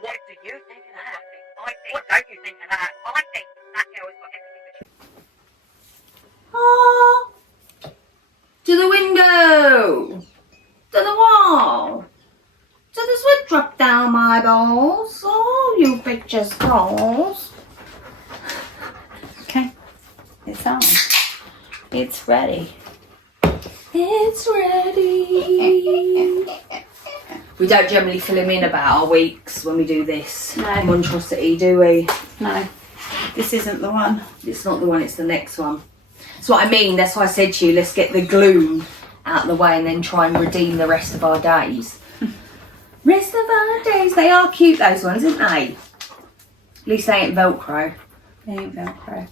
What do you think of that? What don't you think of that? I think that girl has got everything that she... To the window! To the wall! To the switch drop down my balls! Oh, you bitches balls! Okay, it's on. It's ready. It's ready! We don't generally fill him in about our weeks when we do this monstrosity, do we? No, this isn't the one. It's not the one, it's the next one. That's what I mean, that's why I said to you, let's get the gloom out of the way and then try and redeem the rest of our days. Rest of our days. They are cute, those ones, aren't they? At least they ain't Velcro. They ain't Velcro.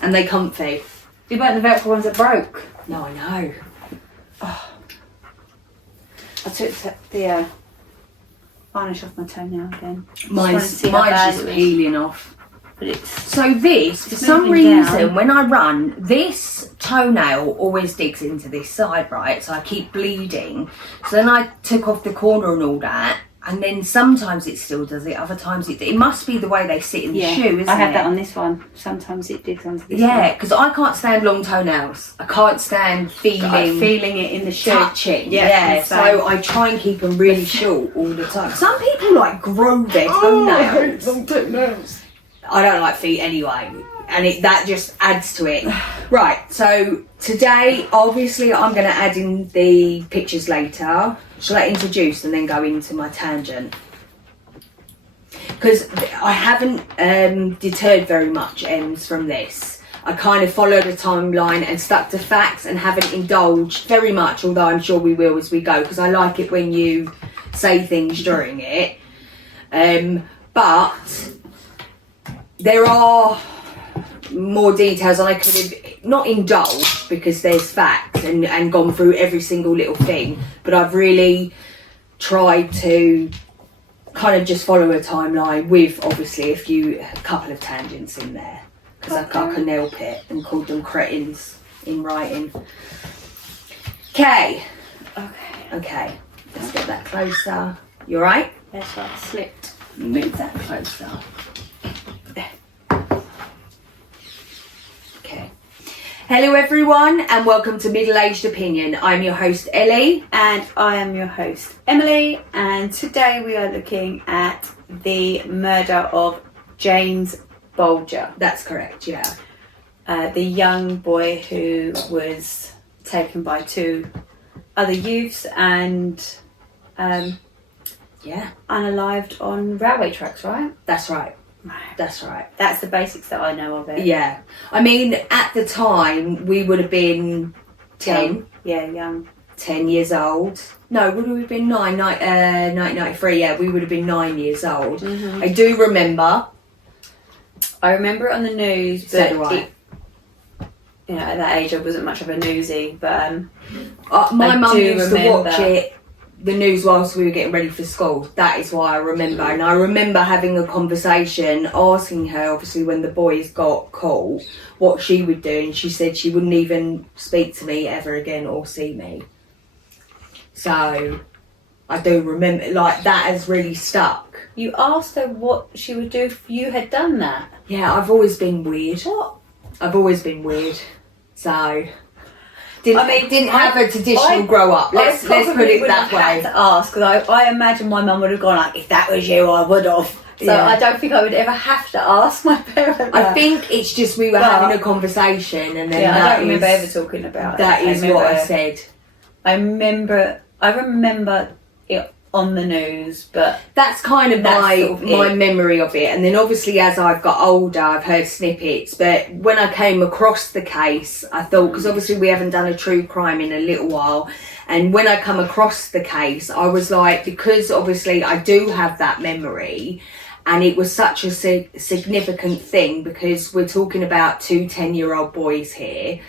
And they comfy. You bet the Velcro ones are broke. No, I know. Oh. I took the varnish off my toenail again. Mine's just peeling off. But it's so this, for some reason, when I run, this toenail always digs into this side, right? So I keep bleeding. So then I took off the corner and all that. And then sometimes it still does it, other times it must be the way they sit in the shoe, isn't it? I had that on this one. Sometimes it digs onto this one. Yeah, because I can't stand long toenails. I can't stand feeling it in the shoe. Touching, yeah. So I try and keep them really short all the time. Some people like grow their toenails. I hate long toenails. I don't like feet anyway, and that just adds to it. Right, so today, obviously, I'm going to add in the pictures later. Shall I introduce and then go into my tangent? Because I haven't deterred very much, Ems, from this. I kind of followed a timeline and stuck to facts and haven't indulged very much, although I'm sure we will as we go, because I like it when you say things during it. But there are more details and I could have not indulged because there's facts and gone through every single little thing, but I've really tried to kind of just follow a timeline with obviously a couple of tangents in there because I couldn't help it and called them cretins in writing. Okay, let's get that closer. You alright? That's right, slipped. Move that closer. Hello everyone and welcome to Middle Aged Opinion. I'm your host Ellie. And I am your host Emily, and today we are looking at the murder of James Bulger. That's correct, yeah. The young boy who was taken by two other youths and unalived on railway tracks, right? That's right. That's right. That's the basics that I know of it. Yeah. I mean, at the time, we would have been 10. Yeah, young. 10 years old. No, would we have been 1993, yeah, we would have been 9 years old. Mm-hmm. I do remember. I remember it on the news, but so do I. At that age I wasn't much of a newsie, but my mum used to watch the news whilst we were getting ready for school. That is why I remember. And I remember having a conversation, asking her, obviously, when the boys got caught, what she would do. And she said she wouldn't even speak to me ever again or see me. So, I do remember, like, that has really stuck. You asked her what she would do if you had done that? Yeah, I've always been weird. What? I've always been weird. So... Didn't have a traditional grow up. Let's put it that way. Had to ask, because I imagine my mum would have gone like, if that was you, I would have. So I don't think I would ever have to ask my parents. I think it's just we were having a conversation, and then I don't remember ever talking about that. That is what I said. I remember it on the news, but that's kind of my memory of it. And then obviously as I've got older, I've heard snippets, but when I came across the case, I thought, because obviously we haven't done a true crime in a little while, and when I come across the case, I was like, because obviously I do have that memory, and it was such a significant thing, because we're talking about two 10-year-old boys here,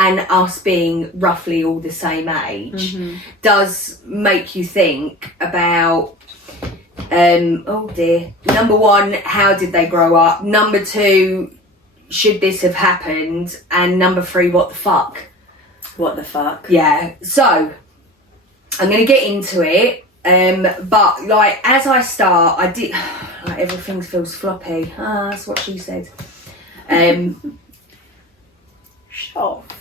and us being roughly all the same age, does make you think about, oh dear, number one, how did they grow up? Number two, should this have happened? And number three, what the fuck? What the fuck? Yeah, so I'm going to get into it. But like as I start, I did like everything feels floppy. That's what she said. Soft.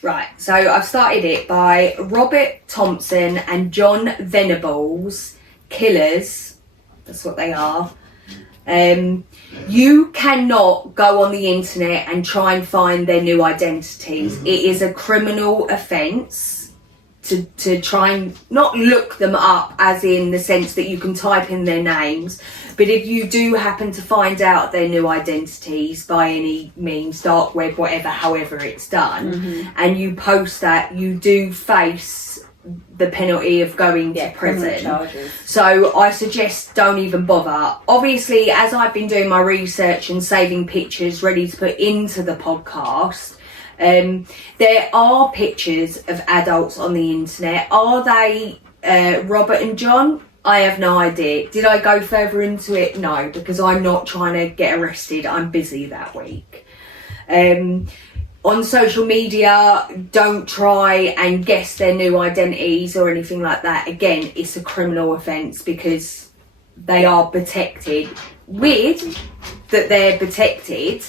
Right, so I've started it by Robert Thompson and John Venables, killers. That's what they are. You cannot go on the internet and try and find their new identities. It is a criminal offence to try and not look them up, as in the sense that you can type in their names, but if you do happen to find out their new identities by any means, dark web, whatever, however it's done, and you post that, you do face the penalty of going to prison. So I suggest don't even bother. Obviously, as I've been doing my research and saving pictures ready to put into the podcast, there are pictures of adults on the internet. Are they Robert and John? I have no idea. Did I go further into it? No, because I'm not trying to get arrested. I'm busy that week. On social media, don't try and guess their new identities or anything like that. Again, it's a criminal offence because they are protected. Weird that they're protected,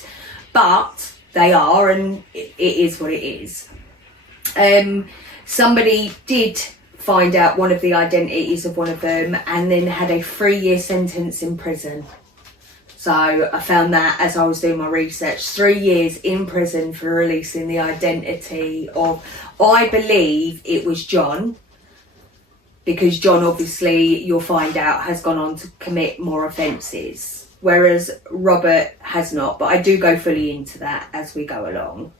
but they are, and it is what it is. Somebody did find out one of the identities of one of them and then had a 3-year sentence in prison. So I found that as I was doing my research, 3 years in prison for releasing the identity of, I believe it was John, because John, obviously, you'll find out, has gone on to commit more offences, whereas Robert has not. But I do go fully into that as we go along.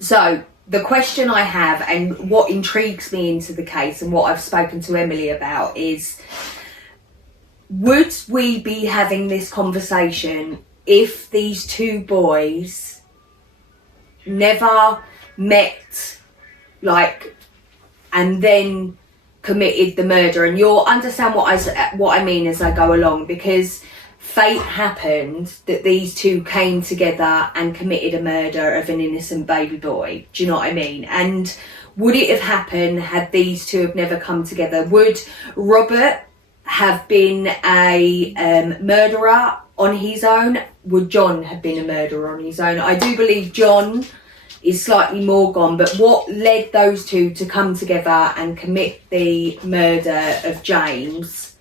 So the question I have, and what intrigues me into the case and what I've spoken to Emily about, is would we be having this conversation if these two boys never met, like, and then committed the murder? And you'll understand what I mean as I go along, because fate happened that these two came together and committed a murder of an innocent baby boy. Do you know what I mean? And would it have happened had these two have never come together? Would Robert have been a murderer on his own? Would John have been a murderer on his own? I do believe John is slightly more gone, but what led those two to come together and commit the murder of James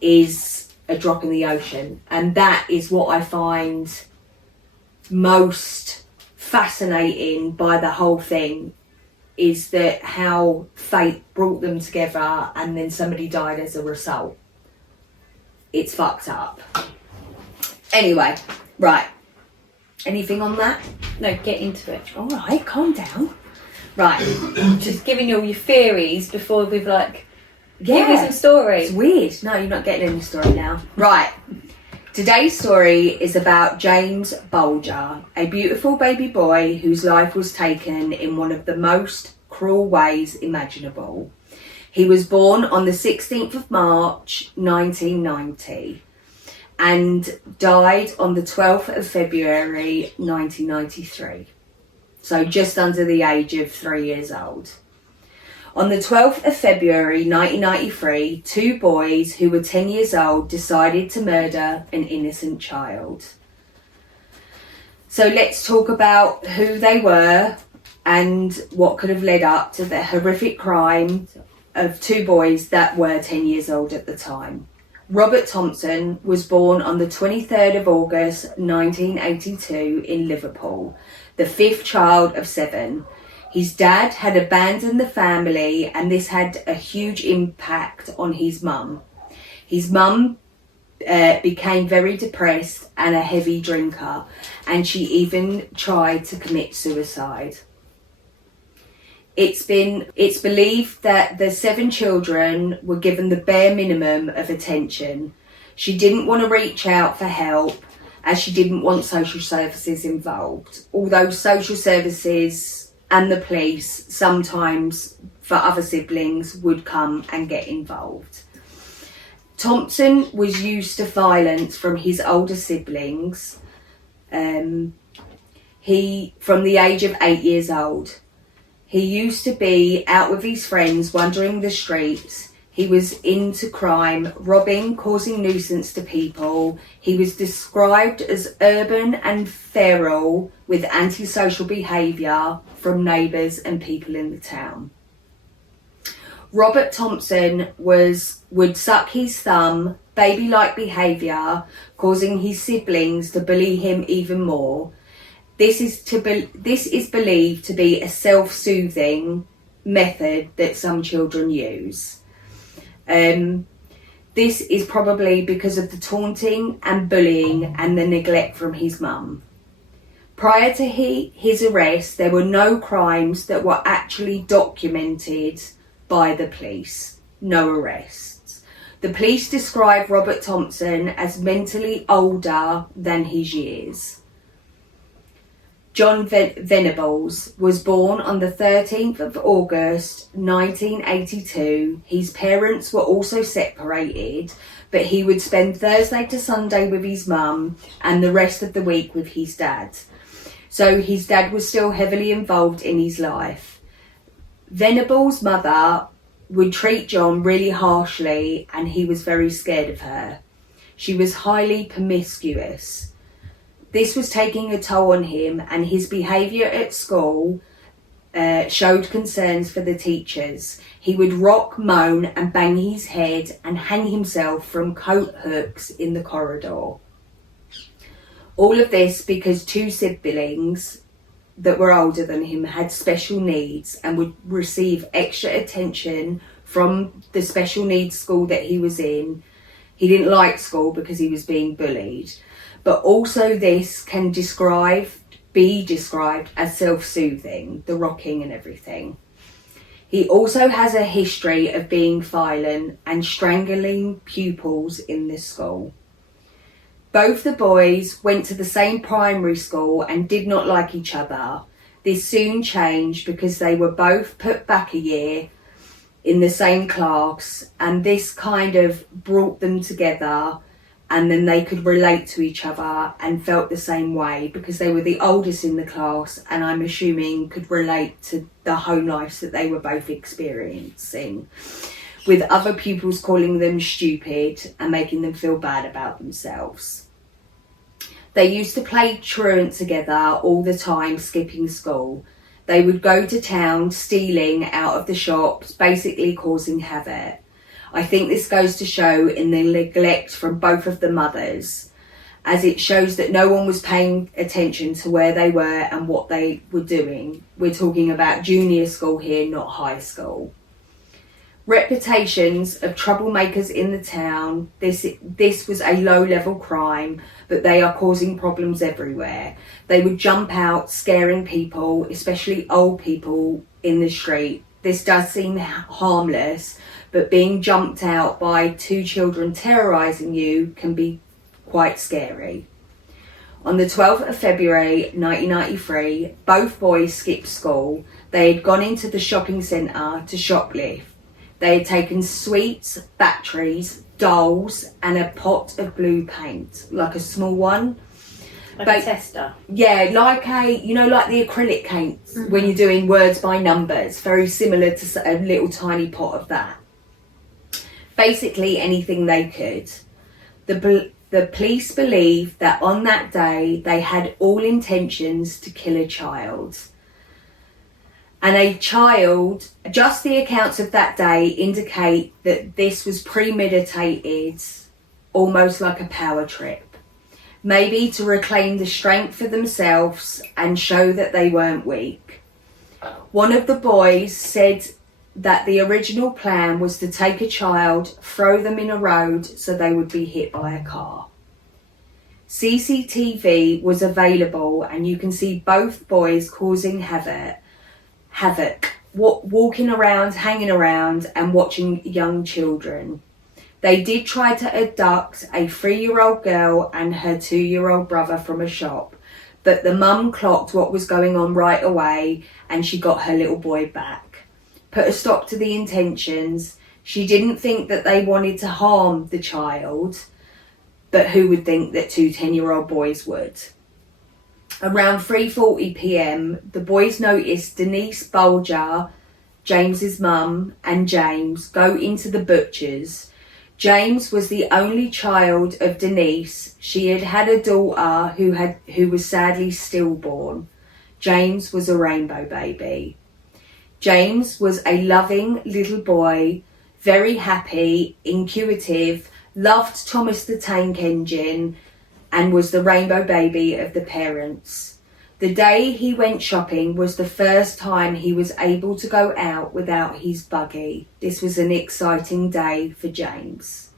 is a drop in the ocean. And that is what I find most fascinating by the whole thing, is that how fate brought them together and then somebody died as a result. It's fucked up. Anyway, right. Anything on that? No, get into it. All right, calm down. Right. Just giving you all your theories before we've give me some story. It's weird. No, you're not getting any story now. Right. Today's story is about James Bulger, a beautiful baby boy whose life was taken in one of the most cruel ways imaginable. He was born on the 16th of March, 1990, and died on the 12th of February, 1993. So just under the age of 3 years old. On the 12th of February 1993, two boys who were 10 years old decided to murder an innocent child. So let's talk about who they were and what could have led up to the horrific crime of two boys that were 10 years old at the time. Robert Thompson was born on the 23rd of August 1982 in Liverpool, the fifth child of 7. His dad had abandoned the family, and this had a huge impact on his mum. His mum became very depressed and a heavy drinker, and she even tried to commit suicide. It's believed that the 7 children were given the bare minimum of attention. She didn't want to reach out for help, as she didn't want social services involved, although social services and the police sometimes for other siblings would come and get involved. Thompson was used to violence from his older siblings from the age of 8 years old. He used to be out with his friends wandering the streets. He was into crime, robbing, causing nuisance to people. He was described as urban and feral with antisocial behaviour from neighbours and people in the town. Robert Thompson would suck his thumb, baby-like behaviour, causing his siblings to bully him even more. This is believed to be a self-soothing method that some children use. This is probably because of the taunting and bullying and the neglect from his mum. Prior to his arrest, there were no crimes that were actually documented by the police. No arrests. The police describe Robert Thompson as mentally older than his years. John Venables was born on the 13th of August 1982. His parents were also separated, but he would spend Thursday to Sunday with his mum and the rest of the week with his dad. So his dad was still heavily involved in his life. Venables' mother would treat John really harshly and he was very scared of her. She was highly promiscuous. This was taking a toll on him, and his behaviour at school showed concerns for the teachers. He would rock, moan and bang his head and hang himself from coat hooks in the corridor. All of this because two siblings that were older than him had special needs and would receive extra attention from the special needs school that he was in. He didn't like school because he was being bullied. But also this can be described as self-soothing, the rocking and everything. He also has a history of being violent and strangling pupils in this school. Both the boys went to the same primary school and did not like each other. This soon changed because they were both put back a year in the same class, and this kind of brought them together, and then they could relate to each other and felt the same way because they were the oldest in the class, and I'm assuming could relate to the home lives that they were both experiencing, with other pupils calling them stupid and making them feel bad about themselves. They used to play truant together all the time, skipping school. They would go to town stealing out of the shops, basically causing havoc. I think this goes to show in the neglect from both of the mothers, as it shows that no one was paying attention to where they were and what they were doing. We're talking about junior school here, not high school. Reputations of troublemakers in the town. This was a low-level crime, but they are causing problems everywhere. They would jump out, scaring people, especially old people in the street. This does seem harmless, but being jumped out by two children terrorising you can be quite scary. On the 12th of February 1993, both boys skipped school. They had gone into the shopping centre to shoplift. They had taken sweets, batteries, dolls and a pot of blue paint, like a small one. Like a tester? Yeah, like the acrylic paints when you're doing words by numbers, very similar to a little tiny pot of that. Basically anything they could. The police believe that on that day they had all intentions to kill a child. And just the accounts of that day indicate that this was premeditated, almost like a power trip. Maybe to reclaim the strength for themselves and show that they weren't weak. One of the boys said that the original plan was to take a child, throw them in a road so they would be hit by a car. CCTV was available and you can see both boys causing havoc, walking around, hanging around and watching young children. They did try to abduct a 3-year-old girl and her 2-year-old brother from a shop, but the mum clocked what was going on right away and she got her little boy back. Put a stop to the intentions. She didn't think that they wanted to harm the child, but who would think that two 10-year-old boys would? Around 3:40 p.m, the boys noticed James Bulger James's mum, and James go into the butcher's. James was the only child of Denise. She had had a daughter who was sadly stillborn. James was a rainbow baby. James was a loving little boy, very happy, intuitive, loved Thomas the Tank Engine, and was the rainbow baby of the parents. The day he went shopping was the first time he was able to go out without his buggy. This was an exciting day for James.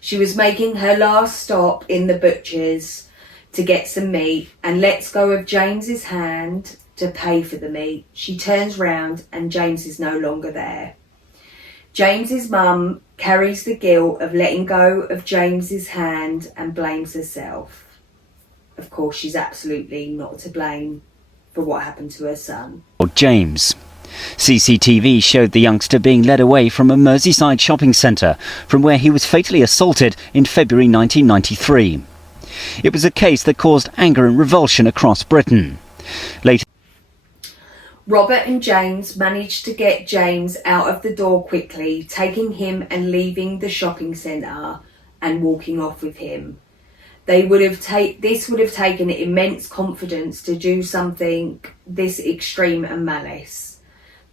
She was making her last stop in the butcher's to get some meat and lets go of James's hand to pay for the meat. She turns round and James is no longer there. James's mum carries the guilt of letting go of James's hand and blames herself. Of course, she's absolutely not to blame for what happened to her son. James. CCTV showed the youngster being led away from a Merseyside shopping centre from where he was fatally assaulted in February 1993. It was a case that caused anger and revulsion across Britain. Later, Robert and James managed to get James out of the door quickly, taking him and leaving the shopping centre and walking off with him. This would have taken immense confidence to do something this extreme and malice.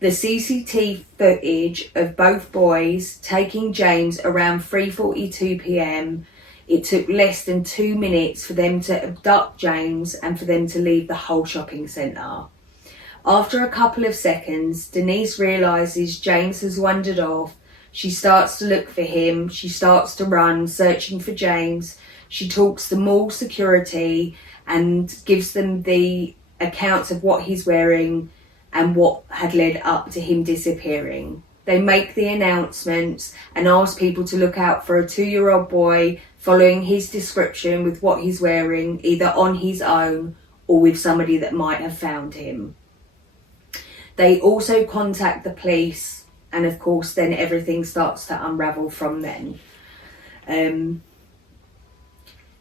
The CCTV footage of both boys taking James around 3:42 p.m. It took less than 2 minutes for them to abduct James and for them to leave the whole shopping centre. After a couple of seconds, Denise realises James has wandered off. She starts to look for him. She starts to run, searching for James. She talks to mall security and gives them the accounts of what he's wearing and what had led up to him disappearing. They make the announcements and ask people to look out for a 2-year-old boy following his description with what he's wearing, either on his own or with somebody that might have found him. They also contact the police, and of course then everything starts to unravel from then.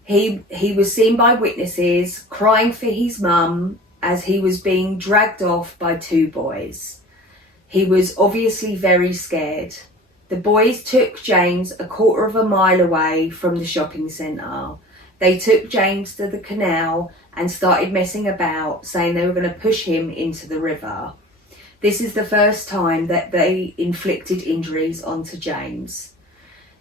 He was seen by witnesses crying for his mum as he was being dragged off by 2 boys. He was obviously very scared. The boys took James a quarter of a mile away from the shopping centre. They took James to the canal and started messing about, saying they were going to push him into the river. This is the first time that they inflicted injuries onto James.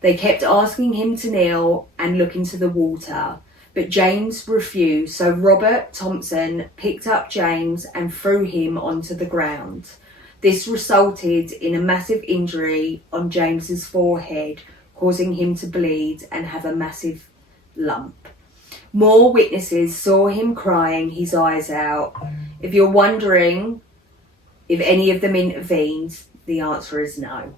They kept asking him to kneel and look into the water, but James refused, so Robert Thompson picked up James and threw him onto the ground. This resulted in a massive injury on James's forehead, causing him to bleed and have a massive lump. More witnesses saw him crying his eyes out. If you're wondering if any of them intervened, the answer is no.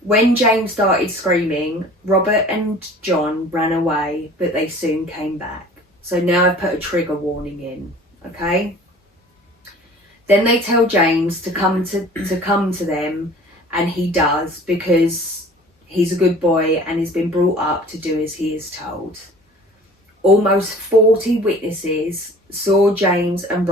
When James started screaming, Robert and John ran away, but they soon came back. So now I've put a trigger warning in, okay? Then they tell James to come to them, and he does, because he's a good boy and has been brought up to do as he is told. Almost 40 witnesses saw James with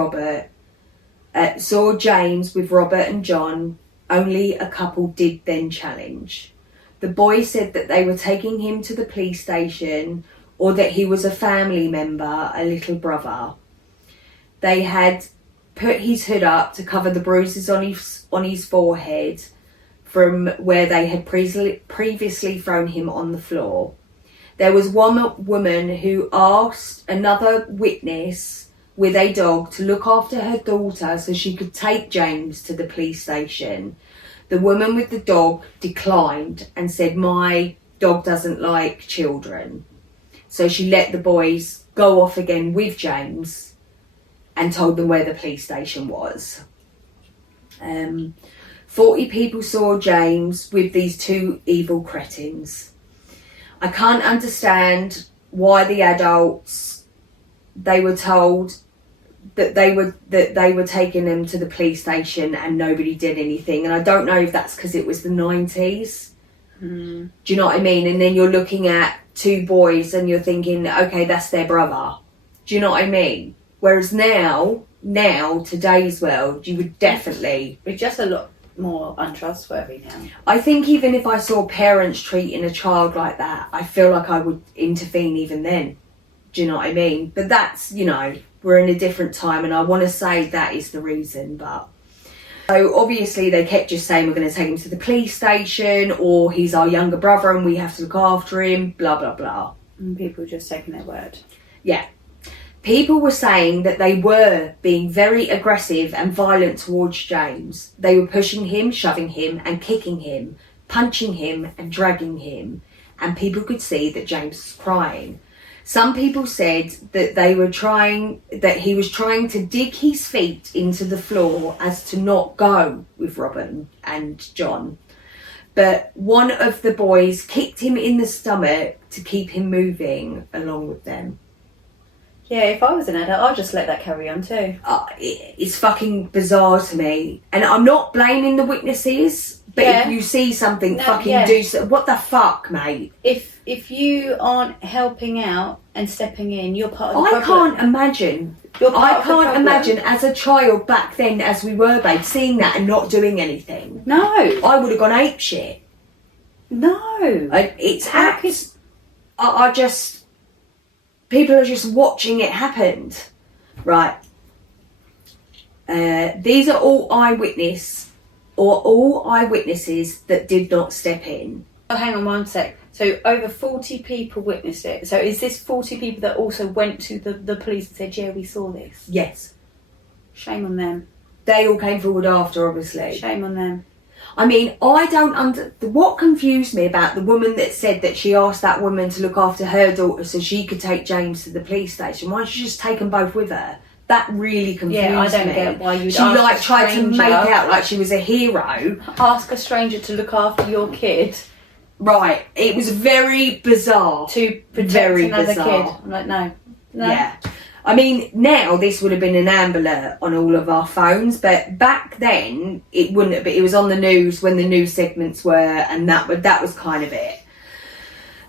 Robert and John. Only a couple did then challenge. The boy said that they were taking him to the police station, or that he was a family member, a little brother. They had put his hood up to cover the bruises on his forehead from where they had previously thrown him on the floor. There was one woman who asked another witness with a dog to look after her daughter so she could take James to the police station. The woman with the dog declined and said, "My dog doesn't like children." So she let the boys go off again with James and told them where the police station was. 40 people saw James with these 2 evil cretins. I can't understand why the adults, they were told that they were taking them to the police station and nobody did anything. And I don't know if that's because it was the 90s. Do you know what I mean? And then you're looking at 2 boys and you're thinking, okay, that's their brother. Do you know what I mean? Whereas now, now, today's world, you would definitely... We're just a lot more untrustworthy now. I think even if I saw parents treating a child like that, I feel like I would intervene even then. Do you know what I mean? But that's, you know, we're in a different time, and I want to say that is the reason, but... So obviously they kept just saying we're going to take him to the police station, or he's our younger brother and we have to look after him, blah, blah, blah. And people were just taking their word. Yeah. People were saying that they were being very aggressive and violent towards James. They were pushing him, shoving him and kicking him, punching him and dragging him. And people could see that James was crying. Some people said that he was trying to dig his feet into the floor as to not go with Robin and John. But one of the boys kicked him in the stomach to keep him moving along with them. Yeah, if I was an adult, I'd just let that carry on too. It's fucking bizarre to me. And I'm not blaming the witnesses, but if you see something, do so. What the fuck, mate? If you aren't helping out and stepping in, you're part of the problem. I can't imagine as a child back then, as we were, babe, seeing that and not doing anything. No. I would have gone apeshit. No. I just... People are just watching it happen. Right. These are all eyewitnesses that did not step in. Oh, hang on one sec. So over 40 people witnessed it. So is this 40 people that also went to the police and said, yeah, we saw this? Yes. Shame on them. They all came forward after, obviously. Shame on them. I mean, I don't what confused me about the woman that said that she asked that woman to look after her daughter so she could take James to the police station. Why don't she just take them both with her? That really confused me. Yeah, I don't get why you'd She ask tried to make out like she was a hero. Ask a stranger to look after your kid. Right. It was very bizarre. To protect another kid. I'm like, no. Yeah. I mean, now this would have been an Amber Alert on all of our phones, but back then it wouldn't have been. It was on the news when the news segments were, and that was kind of it.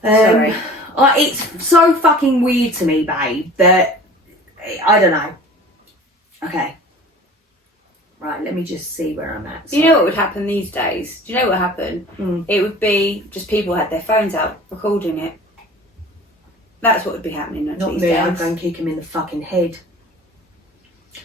Sorry. It's so fucking weird to me, babe, that I don't know. Okay. Right, let me just see where I'm at. Do you know what would happen these days? Do you know what would happen? It would be just people had their phones out recording it. That's what would be happening these days. I'd go and kick him in the fucking head.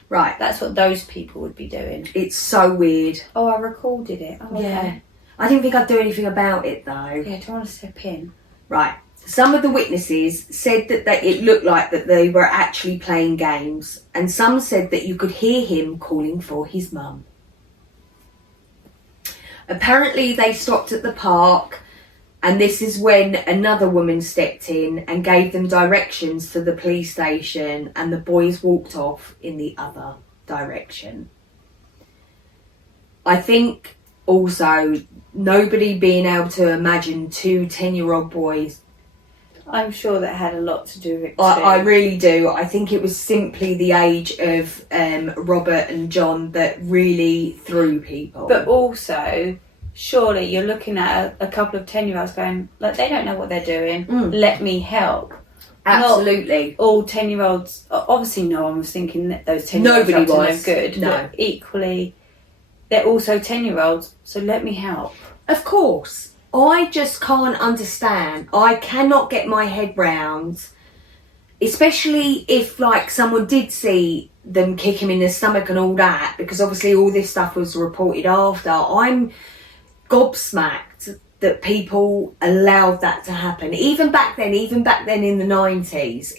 Right. That's what those people would be doing. It's so weird. Oh, I recorded it. Oh, yeah. Okay. I didn't think I'd do anything about it, though. Yeah, do you want to step in? Right. Some of the witnesses said that it looked like that they were actually playing games, and some said that you could hear him calling for his mum. Apparently, they stopped at the park, and this is when another woman stepped in and gave them directions to the police station, and the boys walked off in the other direction. I think also nobody being able to imagine two 10-year-old boys. I'm sure that had a lot to do with it too. I really do. I think it was simply the age of Robert and John that really threw people. But also, surely you're looking at a couple of 10-year-olds going, like, they don't know what they're doing. Let me help. Absolutely. Not all 10-year-olds, obviously no one was thinking that those 10-year-olds Nobody were was. no good. No. But equally, they're also 10-year-olds, so let me help. Of course. I just can't understand. I cannot get my head round, especially if, like, someone did see them kick him in the stomach and all that, because obviously all this stuff was reported after. I'm gobsmacked that people allowed that to happen. Even back then in the 90s,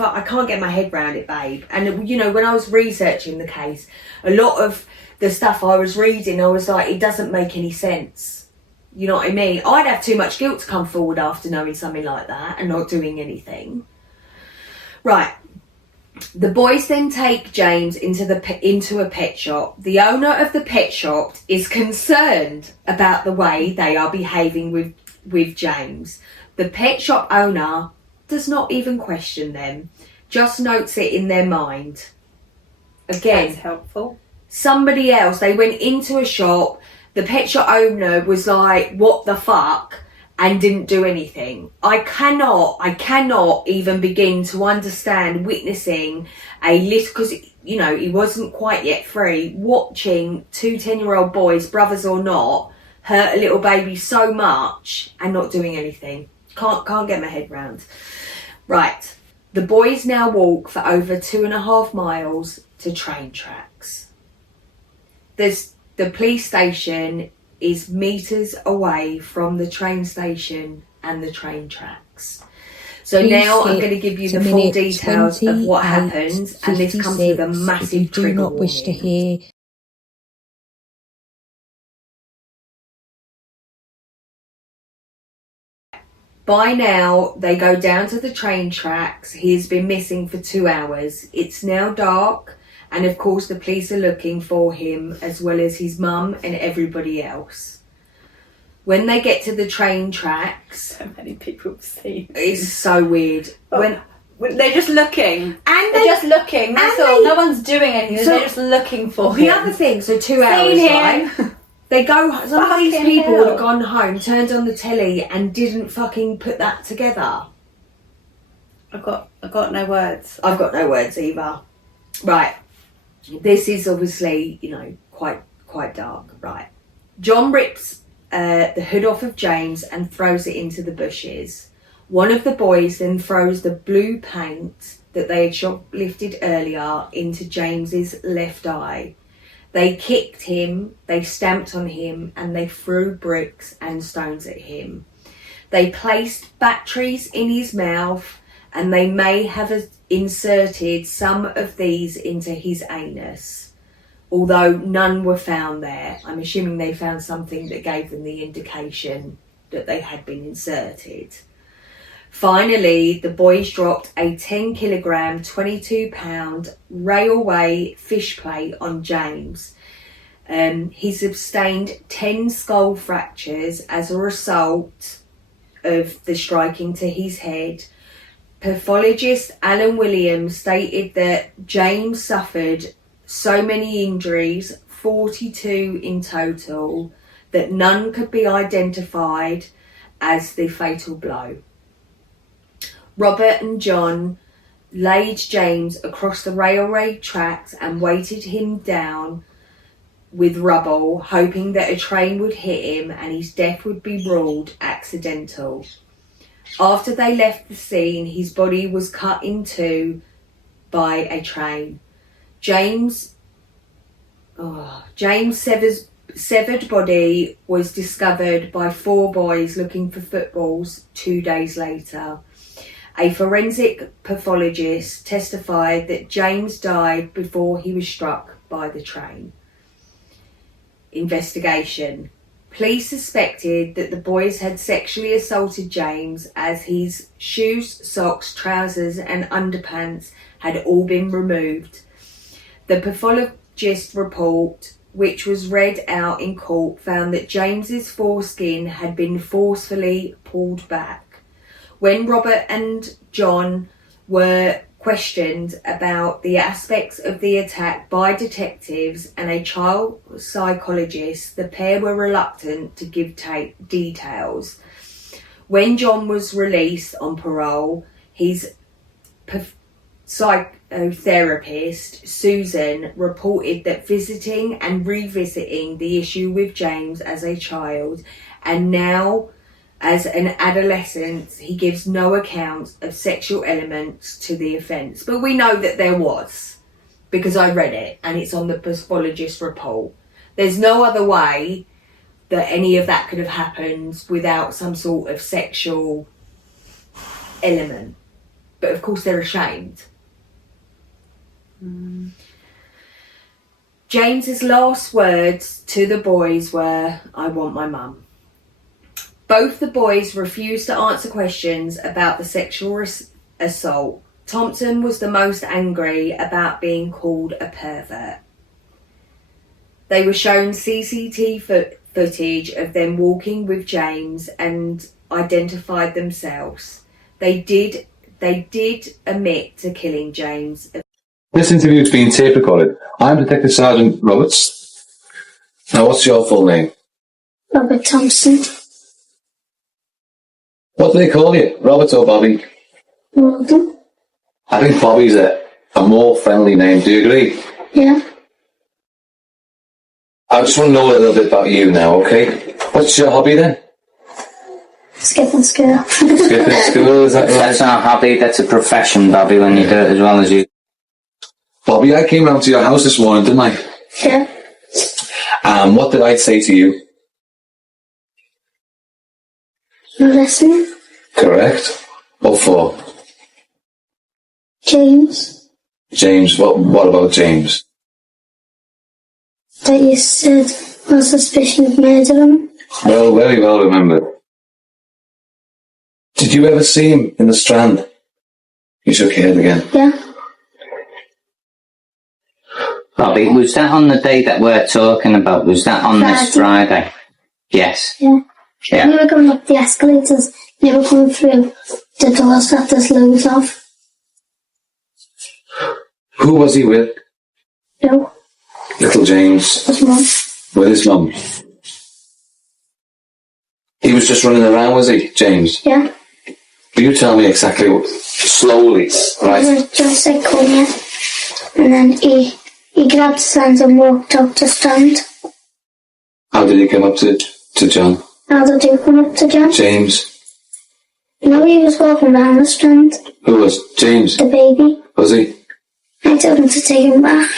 I can't get my head round it, babe. And, you know, when I was researching the case, a lot of the stuff I was reading, I was like, it doesn't make any sense. You know what I mean? I'd have too much guilt to come forward after knowing something like that and not doing anything. Right. The boys then take James into a pet shop. The owner of the pet shop is concerned about the way they are behaving with James. The pet shop owner does not even question them, just notes it in their mind. Again, that's helpful. Somebody else, they went into a shop, the pet shop owner was like, what the fuck? And didn't do anything. I cannot even begin to understand witnessing a little, because you know, he wasn't quite yet free, watching 2 10-year-old boys, brothers or not, hurt a little baby so much and not doing anything. Can't get my head round. Right. The boys now walk for over 2.5 miles to train tracks. The police station is metres away from the train station and the train tracks. So Please now I'm skip going to give you to the full minute details of what happens, and this comes with a 28:56 massive if you do trigger not wish to warning. hear. By now, they go down to the train tracks. He's been missing for 2 hours. It's now dark, and of course the police are looking for him, as well as his mum and everybody else. When they get to the train tracks, So many people have seen. it's so weird. They're just looking. And They're just looking. That's and all. they- No one's doing anything. So- They're just looking for The him. other thing, so 2 hours, Seen right? him. They go, some of these Fucking people hell. would have gone home, turned on the telly and didn't fucking put that together. I've got no words. I've got no words either. Right. This is obviously, you know, quite dark. Right. John rips the hood off of James and throws it into the bushes. One of the boys then throws the blue paint that they had shoplifted earlier into James's left eye. They kicked him, they stamped on him, and they threw bricks and stones at him. They placed batteries in his mouth, and they may have inserted some of these into his anus, although none were found there. I'm assuming they found something that gave them the indication that they had been inserted. Finally, the boys dropped a 10 kilogram, 22 pound railway fish plate on James. He sustained 10 skull fractures as a result of the striking to his head. Pathologist Alan Williams stated that James suffered so many injuries, 42 in total, that none could be identified as the fatal blow. Robert and John laid James across the railway tracks and weighted him down with rubble, hoping that a train would hit him and his death would be ruled accidental. After they left the scene, his body was cut in two by a train. James' severed body was discovered by 4 boys looking for footballs 2 days later. A forensic pathologist testified that James died before he was struck by the train. Investigation. Police suspected that the boys had sexually assaulted James as his shoes, socks, trousers and underpants had all been removed. The pathologist report, which was read out in court, found that James's foreskin had been forcefully pulled back. When Robert and John were questioned about the aspects of the attack by detectives and a child psychologist, the pair were reluctant to give details. When John was released on parole, his psychotherapist, Susan, reported that visiting and revisiting the issue with James as a child and now as an adolescent, he gives no account of sexual elements to the offence. But we know that there was, because I read it and it's on the pathologist report. There's no other way that any of that could have happened without some sort of sexual element. But of course they're ashamed. James's last words to the boys were, "I want my mum." Both the boys refused to answer questions about the sexual assault. Thompson was the most angry about being called a pervert. They were shown CCTV footage of them walking with James and identified themselves. They did admit to killing James. This interview is being tape recorded. I'm Detective Sergeant Roberts. Now, what's your full name? Robert Thompson. What do they call you? Robert or Bobby? Robert. I think Bobby's it. a more friendly name. Do you agree? Yeah. I just want to know a little bit about you now, okay? What's your hobby then? Skipping school. Skipping school, is that right? That's not a hobby, that's a profession, Bobby, when you do it as well as you. Bobby, I came round to your house this morning, didn't I? Yeah. What did I say to you? You're listening? Correct. What for? James, James, what about James? that you said was suspicion of murdering. Well, very well remembered. Did you ever see him in the Strand? You shook your head again. Yeah. Bobby, was that on the day that we're talking about? Was that on this Friday? Yes. Yeah. Yeah. We were going up the escalators. You were coming through the doors that there's loads of. Who was he with? No, Little James. his mum. With his mum. He was just running around, was he, James? Yeah. Will you tell me exactly slowly, He right? was just said, come here. And then he grabbed his hands and walked up the stand. How did he come up to John? How did you come up to John? James. No, he was walking down the strand. Who was? James. The baby. Was he? I told him to take him back.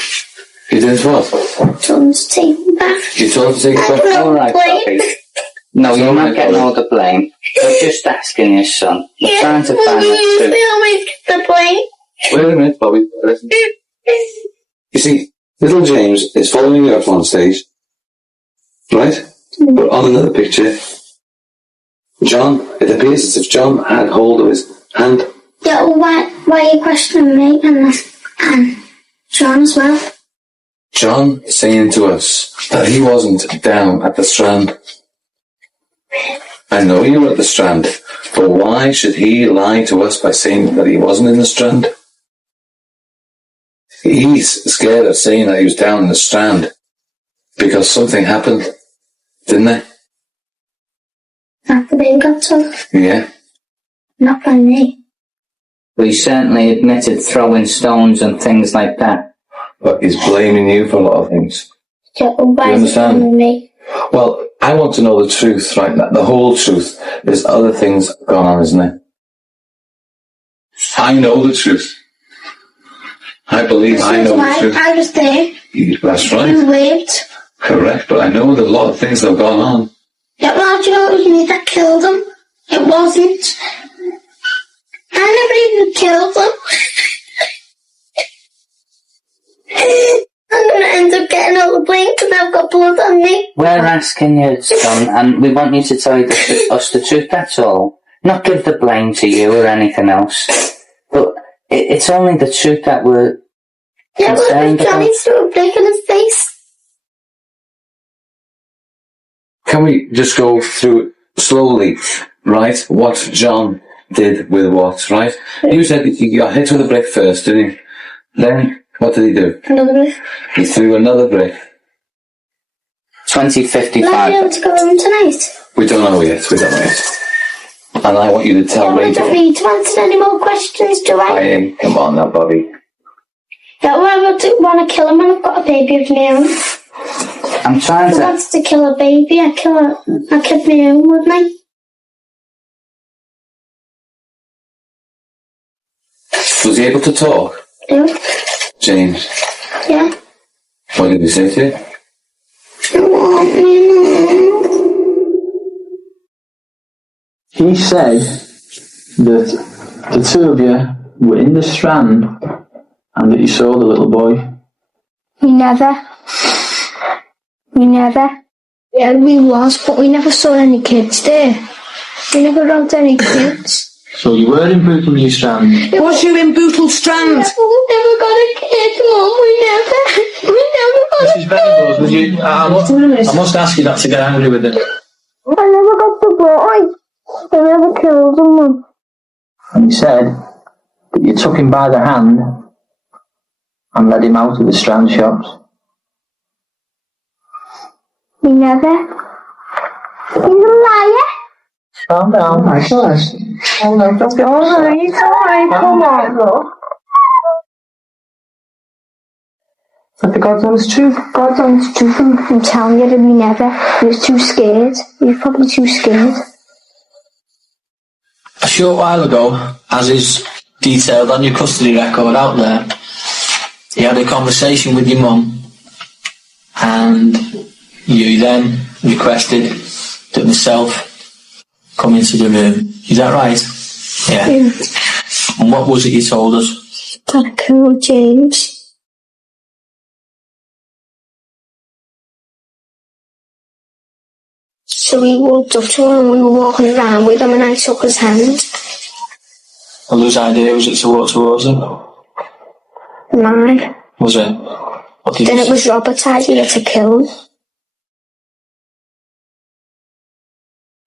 He did what? Told him to take him back. You told him to take it back? All right, Bobby. No, you're not getting all the blame. We're just asking your son. We're trying to find the truth. always get the blame. Wait a minute, Bobby. Listen. You see, little James is following you up on stage, right? But on another picture, John, it appears as if John had hold of his hand. Yeah, well, why are you questioning me and John as well? John is saying to us that he wasn't down at the Strand. I know you were at the Strand, but why should he lie to us by saying that he wasn't in the Strand? He's scared of saying that he was down in the Strand because something happened, didn't it? After baby got took, Yeah. not by me. We certainly admitted throwing stones and things like that. But he's blaming you for a lot of things. Yeah, well, why You is he understand? blaming me? Well, I want to know the truth, right? The whole truth. There's other things going on, isn't there? I know the truth. I believe I know the truth. I was there. That's right. You waved. Correct, but I know there's a lot of things that have gone on. Yeah, well, do you know what you mean that killed him? It wasn't. I never even killed him. I'm going to end up getting all the blame because I've got blood on me. We're asking you, son, and we want you to tell us the truth, that's all. Not give the blame to you or anything else. But it's only the truth that we're Yeah, well, concerned about. Johnny's threw a brick in his face. Can we just go through slowly, right? What John did with what, right? You said that you got hit with a brick first, didn't you? Then, what did he do? Another brick. He threw another brick. 2055. Will I be able to go home tonight? We don't know yet, And I want you to tell I Rachel. don't need to answer any more questions, do I? I am. Come on now, Bobby. Yeah, well, I want to kill him when I've got a baby of my own. I'm trying If I to... wanted to kill a baby, I'd kill my own, wouldn't I? Was he able to talk? No. James. Yeah. What did he say to you? I want me mum. He said that the two of you were in the Strand and that you saw the little boy. We never. Yeah, we was, but we never saw any kids there. We never rode any kids. So you were in Bootle New Strand. Was you in Bootle Strand? We never got a kid, Mum. We never got Mrs. Venables, would you? I must ask you not to get angry with him. I never got the boy. I never killed him, Mum. And he said that you took him by the hand and led him out of the Strand shops. We never. He's a liar. Calm down. My gosh. Oh no, don't get all right. Come on. That's the God's honest truth. God's honest truth, I'm telling you that we never. He was too scared. He was probably too scared. A short while ago, as is detailed on your custody record out there, you had a conversation with your mum, and you then requested that myself come into the room. Is that right? Yeah. And what was it you told us? That I killed James. So we walked up to him and we were walking around with him and I took his hand. And whose idea was it to walk towards him? Mine. Was it? What did Then you it was Robert's idea to kill him.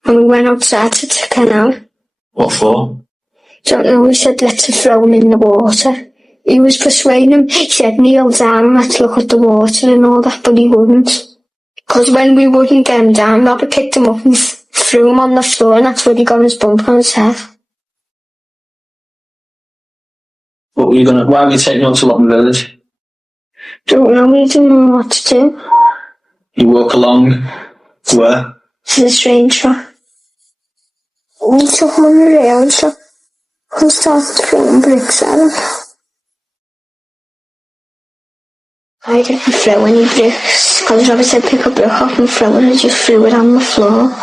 And we went outside to take him out. What for? Don't know, he said let's throw him in the water. He was persuading him. He said kneel down and let's look at the water and all that, but he wouldn't. Because when we wouldn't get him down, Robert picked him up and threw him on the floor, and that's where he got his bump on his head. What were you gonna? Why were you taking him to Lotton Village? Don't know, we didn't know what to do. You walk along where? To the train track. We took him on the rail and stuff and started throwing bricks at him. I didn't throw any bricks because Robert said pick a brick up and throw it. I just threw it on the floor.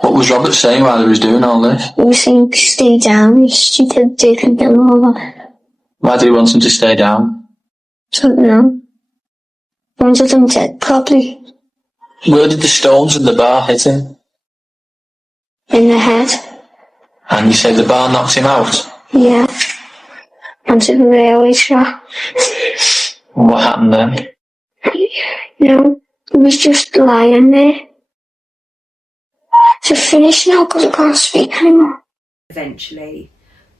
What was Robert saying while he was doing all this? He was saying stay down, you stupid dick, and all that. Why did he want him to stay down? Don't know. Wanted him dead, probably. Where did the stones in the bar hit him? In the head. And you said the bar knocked him out? Yeah. Onto the railway track. And what happened then? No, he was just lying there. To finish now because I can't speak anymore. Eventually,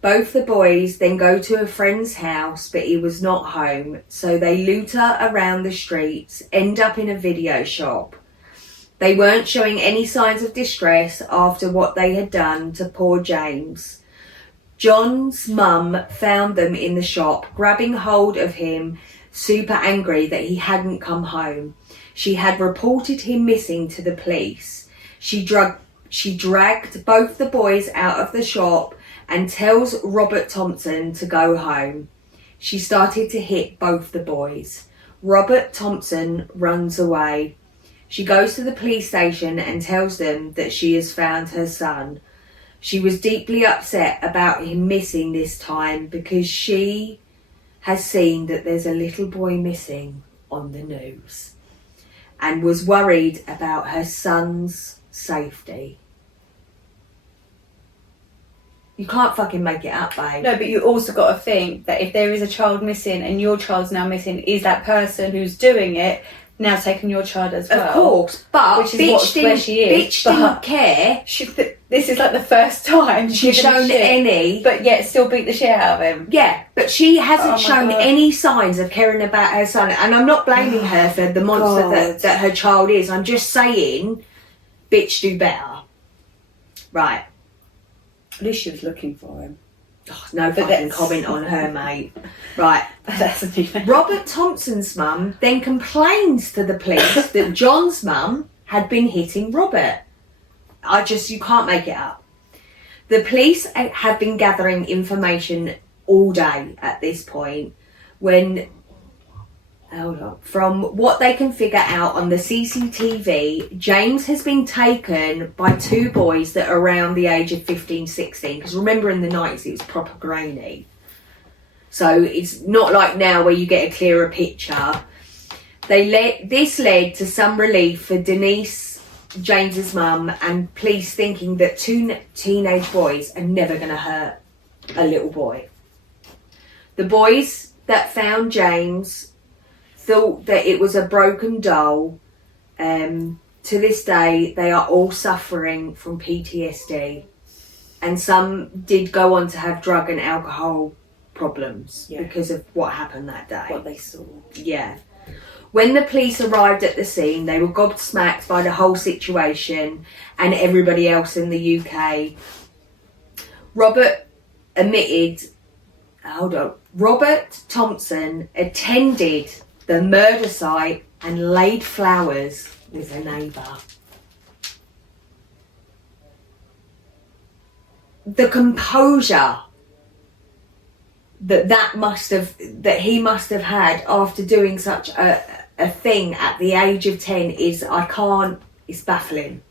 both the boys then go to a friend's house, but he was not home, so they loiter around the streets, end up in a video shop. They weren't showing any signs of distress after what they had done to poor James. John's mum found them in the shop, grabbing hold of him, super angry that he hadn't come home. She had reported him missing to the police. She dragged both the boys out of the shop and tells Robert Thompson to go home. She started to hit both the boys. Robert Thompson runs away. She goes to the police station and tells them that she has found her son. She was deeply upset about him missing this time because she has seen that there's a little boy missing on the news and was worried about her son's safety. You can't fucking make it up, babe. No, but you also got to think that if there is a child missing and your child's now missing, is that person who's doing it now taking your child as well? Of course, but which is where she is. Bitch didn't care. This is like the first time She's shown any, but yet still beat the shit out of him. Yeah, but she hasn't shown God. any signs of caring about her son, and I'm not blaming her for the monster that her child is. I'm just saying, bitch, do better. Right. At least she was looking for him. Oh, no fucking comment on her, mate. Right. That's even. Robert Thompson's mum then complains to the police that John's mum had been hitting Robert. You can't make it up. The police have been gathering information all day at this point from what they can figure out on the CCTV, James has been taken by two boys that are around the age of 15, 16. Because remember in the 90s it was proper grainy. So it's not like now where you get a clearer picture. This led to some relief for Denise, James's mum, and police thinking that two teenage boys are never going to hurt a little boy. The boys that found James thought that it was a broken doll. To this day, they are all suffering from PTSD. And some did go on to have drug and alcohol problems because of what happened that day. What they saw. Yeah. When the police arrived at the scene, they were gobsmacked by the whole situation and everybody else in the UK. Robert admitted hold on. Robert Thompson attended the murder site and laid flowers with a neighbour. The composure that he must have had after doing such a thing at the age of 10 it's baffling.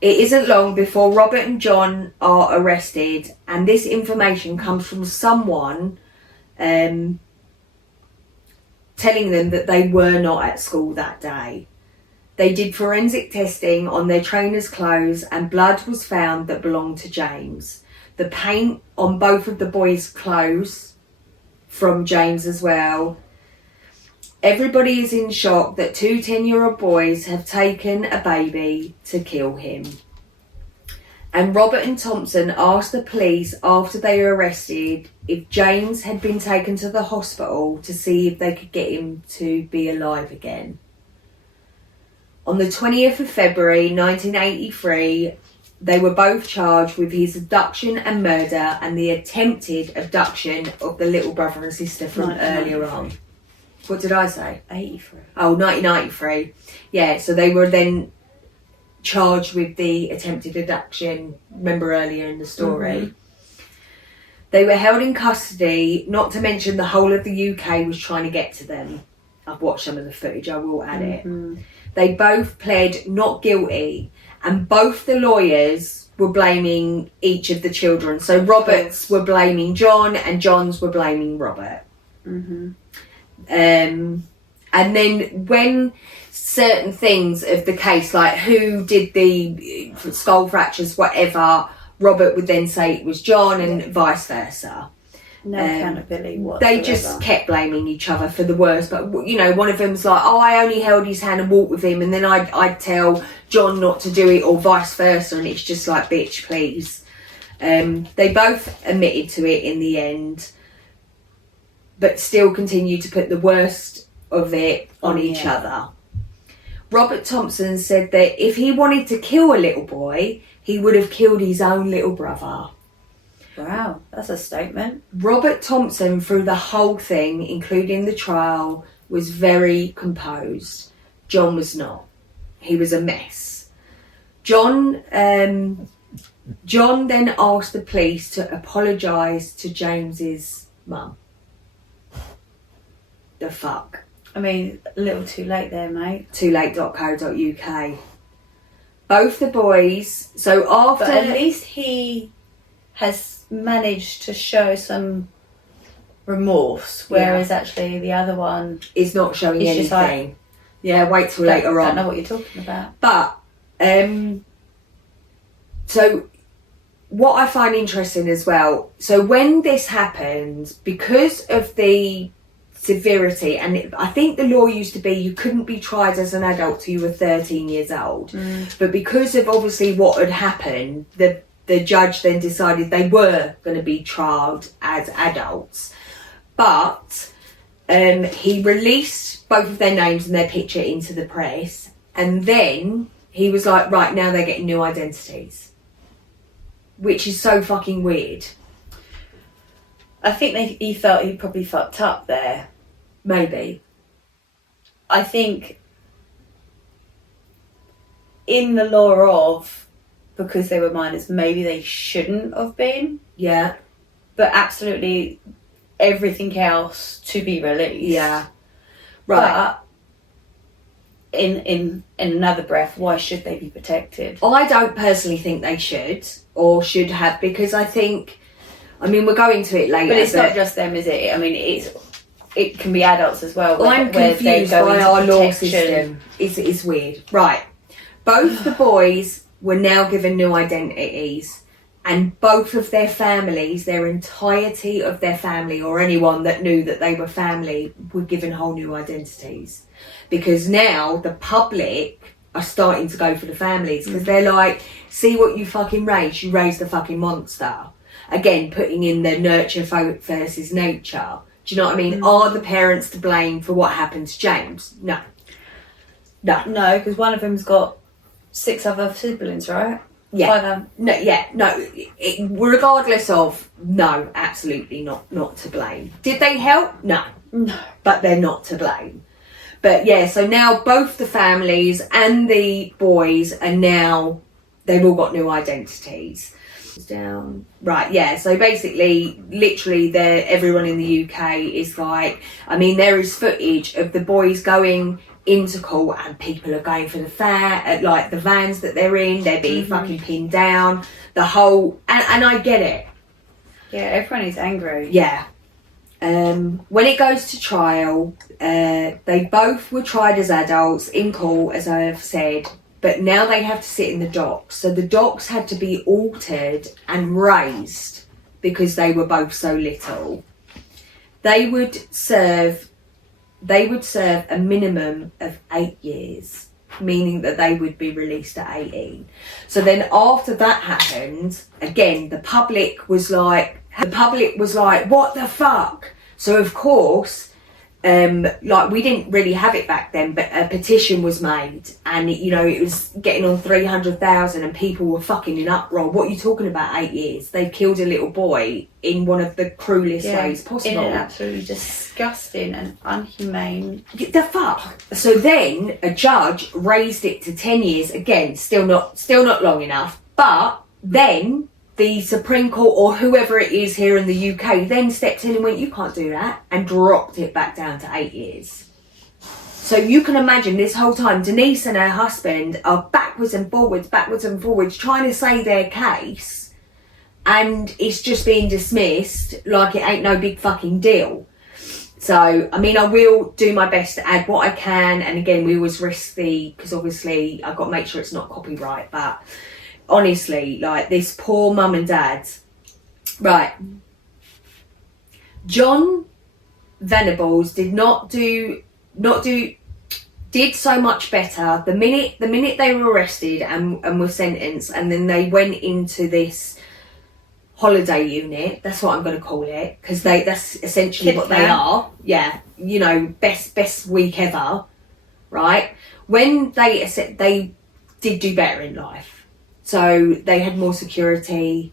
It isn't long before Robert and John are arrested, and this information comes from someone telling them that they were not at school that day. They did forensic testing on their trainers' clothes and blood was found that belonged to James. The paint on both of the boys' clothes from James as well. Everybody is in shock that two 10-year-old boys have taken a baby to kill him. And Robert and Thompson asked the police after they were arrested if James had been taken to the hospital to see if they could get him to be alive again. On the 20th of February 1983, they were both charged with his abduction and murder and the attempted abduction of the little brother and sister from earlier on. What did I say? 83. Oh, 1993. Yeah, so they were then charged with the attempted abduction, remember earlier in the story. Mm-hmm. They were held in custody, not to mention the whole of the UK was trying to get to them. I've watched some of the footage, I will add it. They both pled not guilty, and both the lawyers were blaming each of the children. So Robert's were blaming John and John's were blaming Robert. Mm-hmm. And then when certain things of the case, like who did the skull fractures, whatever, Robert would then say it was John and vice versa. No accountability whatsoever. They just kept blaming each other for the worst. But, you know, one of them's like, oh, I only held his hand and walked with him. And then I'd tell John not to do it or vice versa. And it's just like, bitch, please. They both admitted to it in the end, but still continued to put the worst of it on each other. Robert Thompson said that if he wanted to kill a little boy, he would have killed his own little brother. Wow, that's a statement. Robert Thompson, through the whole thing, including the trial, was very composed. John was not. He was a mess. John then asked the police to apologise to James's mum. The fuck? I mean, a little too late there, mate. toolate.co.uk. Both the boys, so after... But at least he has managed to show some remorse, whereas actually the other one is not showing anything. Like, wait till later on. I don't know what you're talking about. But, so what I find interesting as well, so when this happened, because of the severity, and I think the law used to be you couldn't be tried as an adult till you were 13 years old. But because of obviously what had happened, the judge then decided they were going to be tried as adults. But he released both of their names and their picture into the press, and then he was like, right, now they're getting new identities. Which is so fucking weird. I think he felt he probably fucked up there. Maybe. I think in the law of, because they were minors, maybe they shouldn't have been. Yeah. But absolutely everything else to be released. Yeah. Right. But in another breath, why should they be protected? I don't personally think they should or should have, because I think, I mean, we're going to it later. But it's not just them, is it? I mean, it can be adults as well. I'm confused by our law system. It's weird. Right. Both the boys were now given new identities, and both of their families, their entirety of their family, or anyone that knew that they were family, were given whole new identities. Because now the public are starting to go for the families, because they're like, see what you fucking raised. You raised a fucking monster. Again, putting in the nurture versus nature. Do you know what I mean? Are the parents to blame for what happened to James? No, because one of them's got 6 other siblings, right? Yeah. Regardless of, no, absolutely not to blame. Did they help? No. No. But they're not to blame. But yeah, so now both the families and the boys are now, they've all got new identities. Down. Right, yeah, so basically, literally, everyone in the UK is like, I mean, there is footage of the boys going into court and people are going for the like the vans that they're in, they're being fucking pinned down, the whole, and I get it. Yeah, everyone is angry. Yeah. When it goes to trial, they both were tried as adults in court, as I have said, but now they have to sit in the docks. So the docks had to be altered and raised because they were both so little. They would serve a minimum of 8 years, meaning that they would be released at 18. So then after that happened, again, the public was like, what the fuck? So of course, like we didn't really have it back then, but a petition was made and, you know, it was getting on 300,000 and people were fucking in uproar. What are you talking about, 8 years? They've killed a little boy in one of the cruelest ways possible. In an absolutely disgusting and unhumane... The fuck? So then a judge raised it to 10 years. Again, still not long enough. But then the Supreme Court or whoever it is here in the UK then stepped in and went, you can't do that, and dropped it back down to 8 years. So you can imagine this whole time, Denise and her husband are backwards and forwards, trying to say their case, and it's just being dismissed like it ain't no big fucking deal. So, I mean, I will do my best to add what I can, and again, we always risk because obviously I've got to make sure it's not copyright, but honestly, like this poor mum and dad. Right. John Venables did so much better the minute they were arrested and were sentenced, and then they went into this holiday unit. That's what I'm going to call it, because that's essentially what they are. Yeah, you know, best week ever, right? When they did do better in life. So they had more security.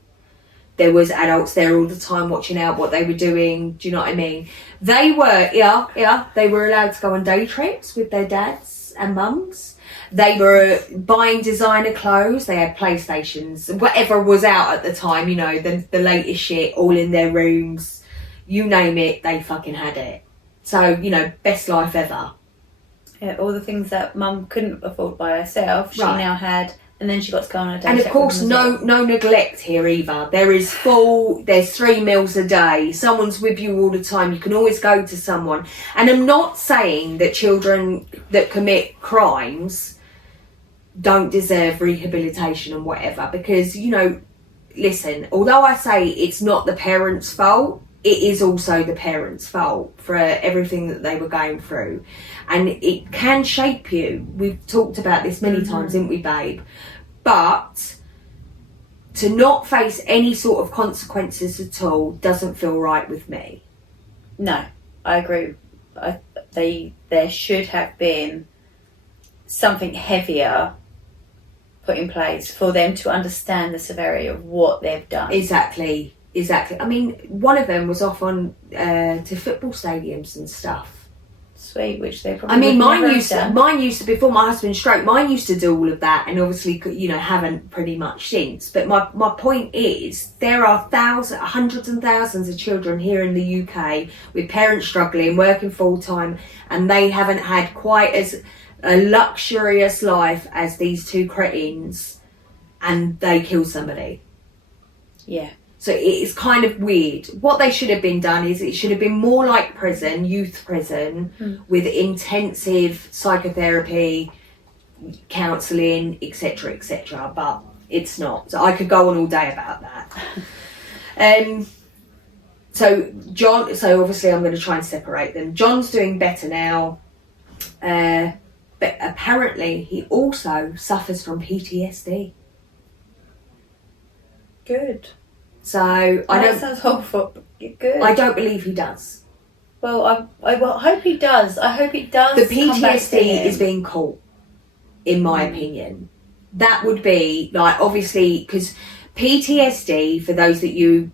There was adults there all the time watching out what they were doing. Do you know what I mean? They were, they were allowed to go on day trips with their dads and mums. They were buying designer clothes. They had PlayStations. Whatever was out at the time, you know, the latest shit, all in their rooms. You name it, they fucking had it. So, you know, best life ever. Yeah, all the things that mum couldn't afford by herself, she now had... And then she got to go on a day. And of course, no neglect here either. There's 3 meals a day. Someone's with you all the time. You can always go to someone. And I'm not saying that children that commit crimes don't deserve rehabilitation and whatever. Because, you know, listen, although I say it's not the parents' fault, it is also the parents' fault for everything that they were going through. And it can shape you. We've talked about this many times, didn't we, babe? But to not face any sort of consequences at all doesn't feel right with me. No, I agree. There should have been something heavier put in place for them to understand the severity of what they've done. Exactly. I mean, one of them was off on to football stadiums and stuff. Sweet, which they probably. I mean, mine used to before my husband's stroke. Mine used to do all of that, and obviously, you know, haven't pretty much since. But my point is, there are hundreds and thousands of children here in the UK with parents struggling, working full time, and they haven't had quite as a luxurious life as these two cretins, and they kill somebody. Yeah. So it's kind of weird. What they should have been done is it should have been more like prison, youth prison, with intensive psychotherapy, counselling, etc., etc. But it's not. So I could go on all day about that. So obviously I'm going to try and separate them. John's doing better now. But apparently he also suffers from PTSD. Good. So that sounds awful. Good. I don't believe he does. Well, I hope he does. I hope he does. The PTSD is being caught, in my opinion. that would be like, obviously, because PTSD, for those that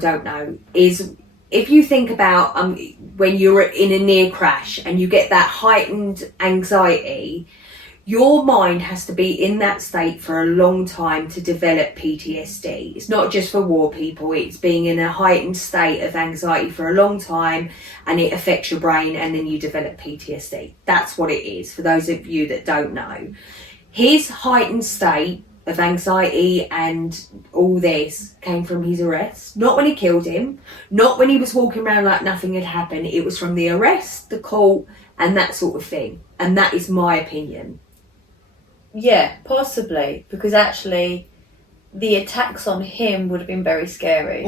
don't know, is if you think about when you're in a near crash and you get that heightened anxiety, your mind has to be in that state for a long time to develop PTSD. It's not just for war people, it's being in a heightened state of anxiety for a long time, and it affects your brain, and then you develop PTSD. That's what it is, for those of you that don't know. His heightened state of anxiety and all this came from his arrest. Not when he killed him, not when he was walking around like nothing had happened. It was from the arrest, the court, and that sort of thing. And that is my opinion. Yeah, possibly, because actually the attacks on him would have been very scary.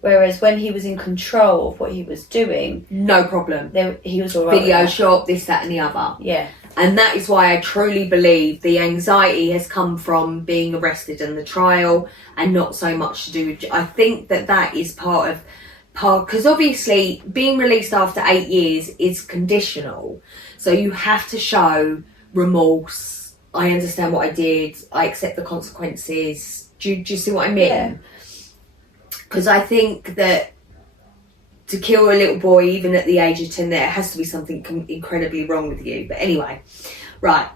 Whereas when he was in control of what he was doing, no problem. He was all right. Video shop, this, that, and the other. Yeah. And that is why I truly believe the anxiety has come from being arrested in the trial, and not so much to do with... I think that is part because obviously being released after 8 years is conditional. So you have to show remorse. I understand what I did. I accept the consequences. Do you see what I mean? Because I think that to kill a little boy, even at the age of 10, there has to be something incredibly wrong with you. But anyway, right.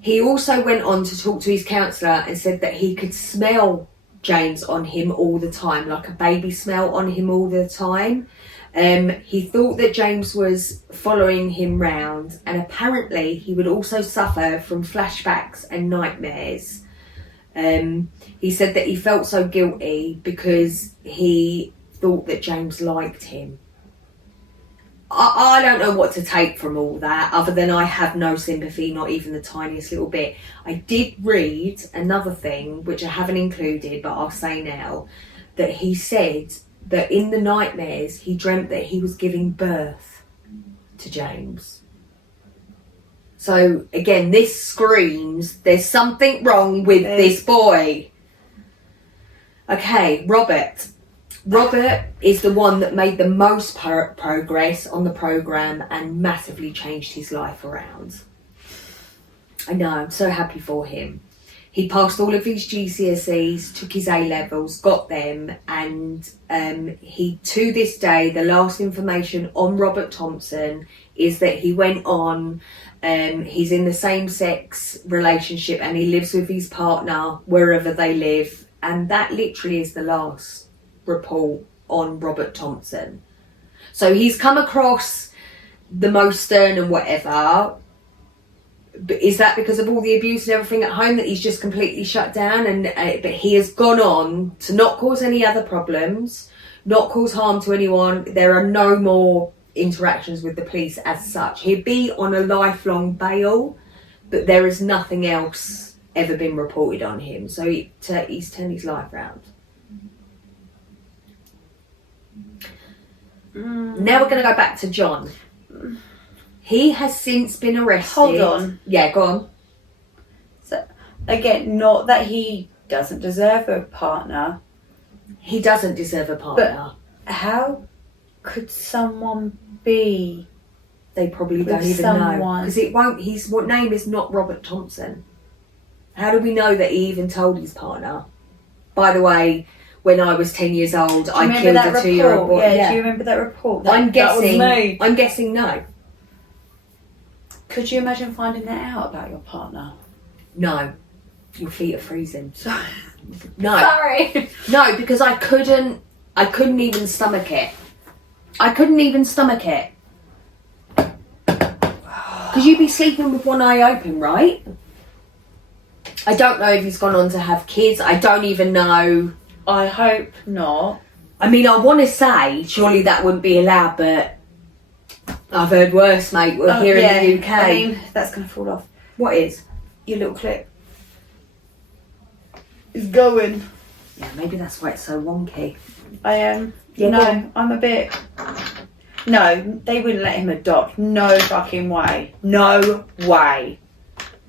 He also went on to talk to his counsellor and said that he could smell James on him all the time, like a baby smell on him all the time. He thought that James was following him round, and apparently he would also suffer from flashbacks and nightmares. He said that he felt so guilty because he thought that James liked him. I don't know what to take from all that, other than I have no sympathy, not even the tiniest little bit. I did read another thing, which I haven't included, but I'll say now, that he said that in the nightmares he dreamt that he was giving birth to James. So again, this screams there's something wrong with this boy. Okay, Robert is the one that made the most progress on the programme and massively changed his life around. I know, I'm so happy for him. He passed all of his GCSEs, took his A-levels, got them, and he, to this day, the last information on Robert Thompson is that he went on, he's in the same-sex relationship and he lives with his partner wherever they live, and that literally is the last report on Robert Thompson. So he's come across the most stern and whatever. But is that because of all the abuse and everything at home that he's just completely shut down? And but he has gone on to not cause any other problems, not cause harm to anyone. There are no more interactions with the police as such. He'd be on a lifelong bail, but there is nothing else ever been reported on him. So he's turned his life around. Now we're going to go back to John. He has since been arrested. Hold on. Yeah, go on. So, again, not that he doesn't deserve a partner. He doesn't deserve a partner. But how could someone be? They probably don't even know. Because it won't, his name is not Robert Thompson. How do we know that he even told his partner? By the way, when I was 10 years old, I killed a 2-year-old boy. Yeah, do you remember that report? I'm guessing no. Could you imagine finding that out about your partner? No. Your feet are freezing. Sorry. No. Sorry. No, because I couldn't even stomach it. I couldn't even stomach it. Because you'd be sleeping with one eye open, right? I don't know if he's gone on to have kids. I don't even know. I hope not. I mean, I want to say, surely that wouldn't be allowed, but I've heard worse, mate. We're here in the UK. I mean, that's going to fall off. What is? Your little clip. It's going. Yeah, maybe that's why it's so wonky. I am. Yeah, no, I'm a bit... No, they wouldn't let him adopt. No fucking way. No way.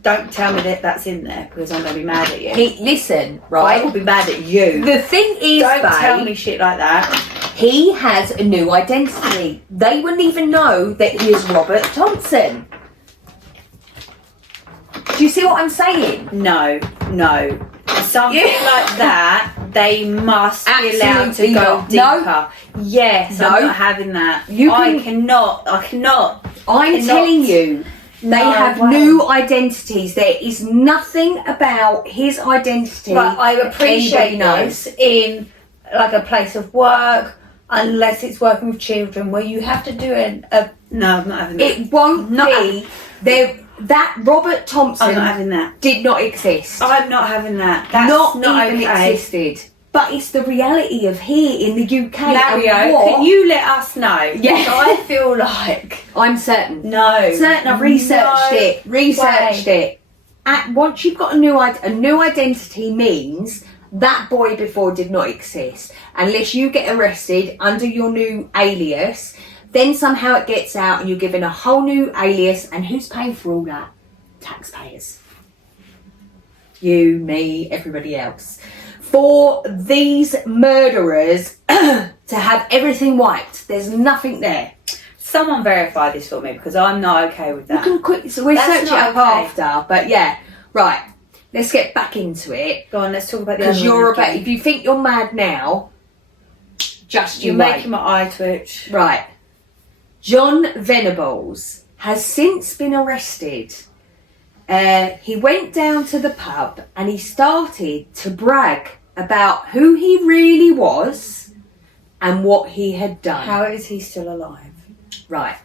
Don't tell me that that's in there, because I'm going to be mad at you. Listen, right? I will be mad at you. The thing is, Don't tell me shit like that. He has a new identity. They wouldn't even know that he is Robert Thompson. Do Do you see what I'm saying? No. Something like that, they must be allowed to Absolutely go not. deeper. Yes, No. I'm not having that. You I can- cannot. I'm telling you, they No have way. new identities. There is nothing about his identity. But I that appreciate anybody knows. this in like a place of work, unless it's working with children, where you have to do no, I'm not having that. It won't Not be there. That Robert Thompson I'm not having that. did not exist. I'm not having that. That's not not even okay. existed. But it's the reality of here in the UK. Mario, and what, can you let us know? Yeah. So I feel like I'm certain. no. Certain. I've researched it. Once you've got a new identity means that boy before did not exist. Unless you get arrested under your new alias, then somehow it gets out and you're given a whole new alias. And who's paying for all that? Taxpayers. You, me, everybody else. For these murderers to have everything wiped, there's nothing there. Someone verify this for me, because I'm not okay with that. So we'll That's search it not up okay. after, but yeah, right. Let's get back into it. Go on, let's talk about the Because other you're one about, again. if you think you're mad now, just You're you wait. making my eye twitch. Right. John Venables has since been arrested. He went down to the pub and he started to brag about who he really was and what he had done. How is he still alive? Right.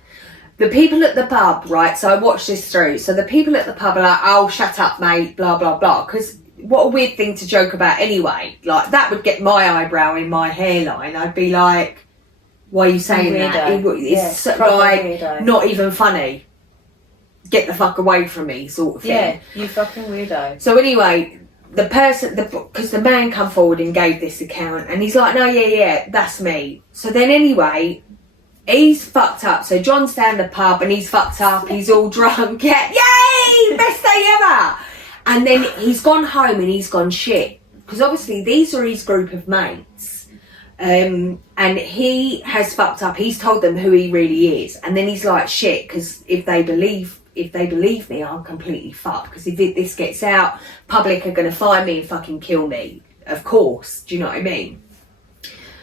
The people at the pub, right, so I watched this through. So the people at the pub are like, oh, shut up, mate, blah, blah, blah. Because what a weird thing to joke about anyway. Like, that would get my eyebrow in my hairline. I'd be like, why are you saying that? It's like, weirdo. not even funny. Get the fuck away from me, sort of thing. Yeah, you fucking weirdo. So anyway, because the man come forward and gave this account, and he's like, no, yeah, that's me. So then anyway, he's fucked up. So John's down the pub and he's fucked up. He's all drunk. Yeah, yay! Best day ever. And then he's gone home and he's gone shit. Because obviously these are his group of mates. And he has fucked up. He's told them who he really is. And then he's like, shit, because if they believe me, I'm completely fucked. Because if this gets out, public are going to find me and fucking kill me. Of course. Do you know what I mean?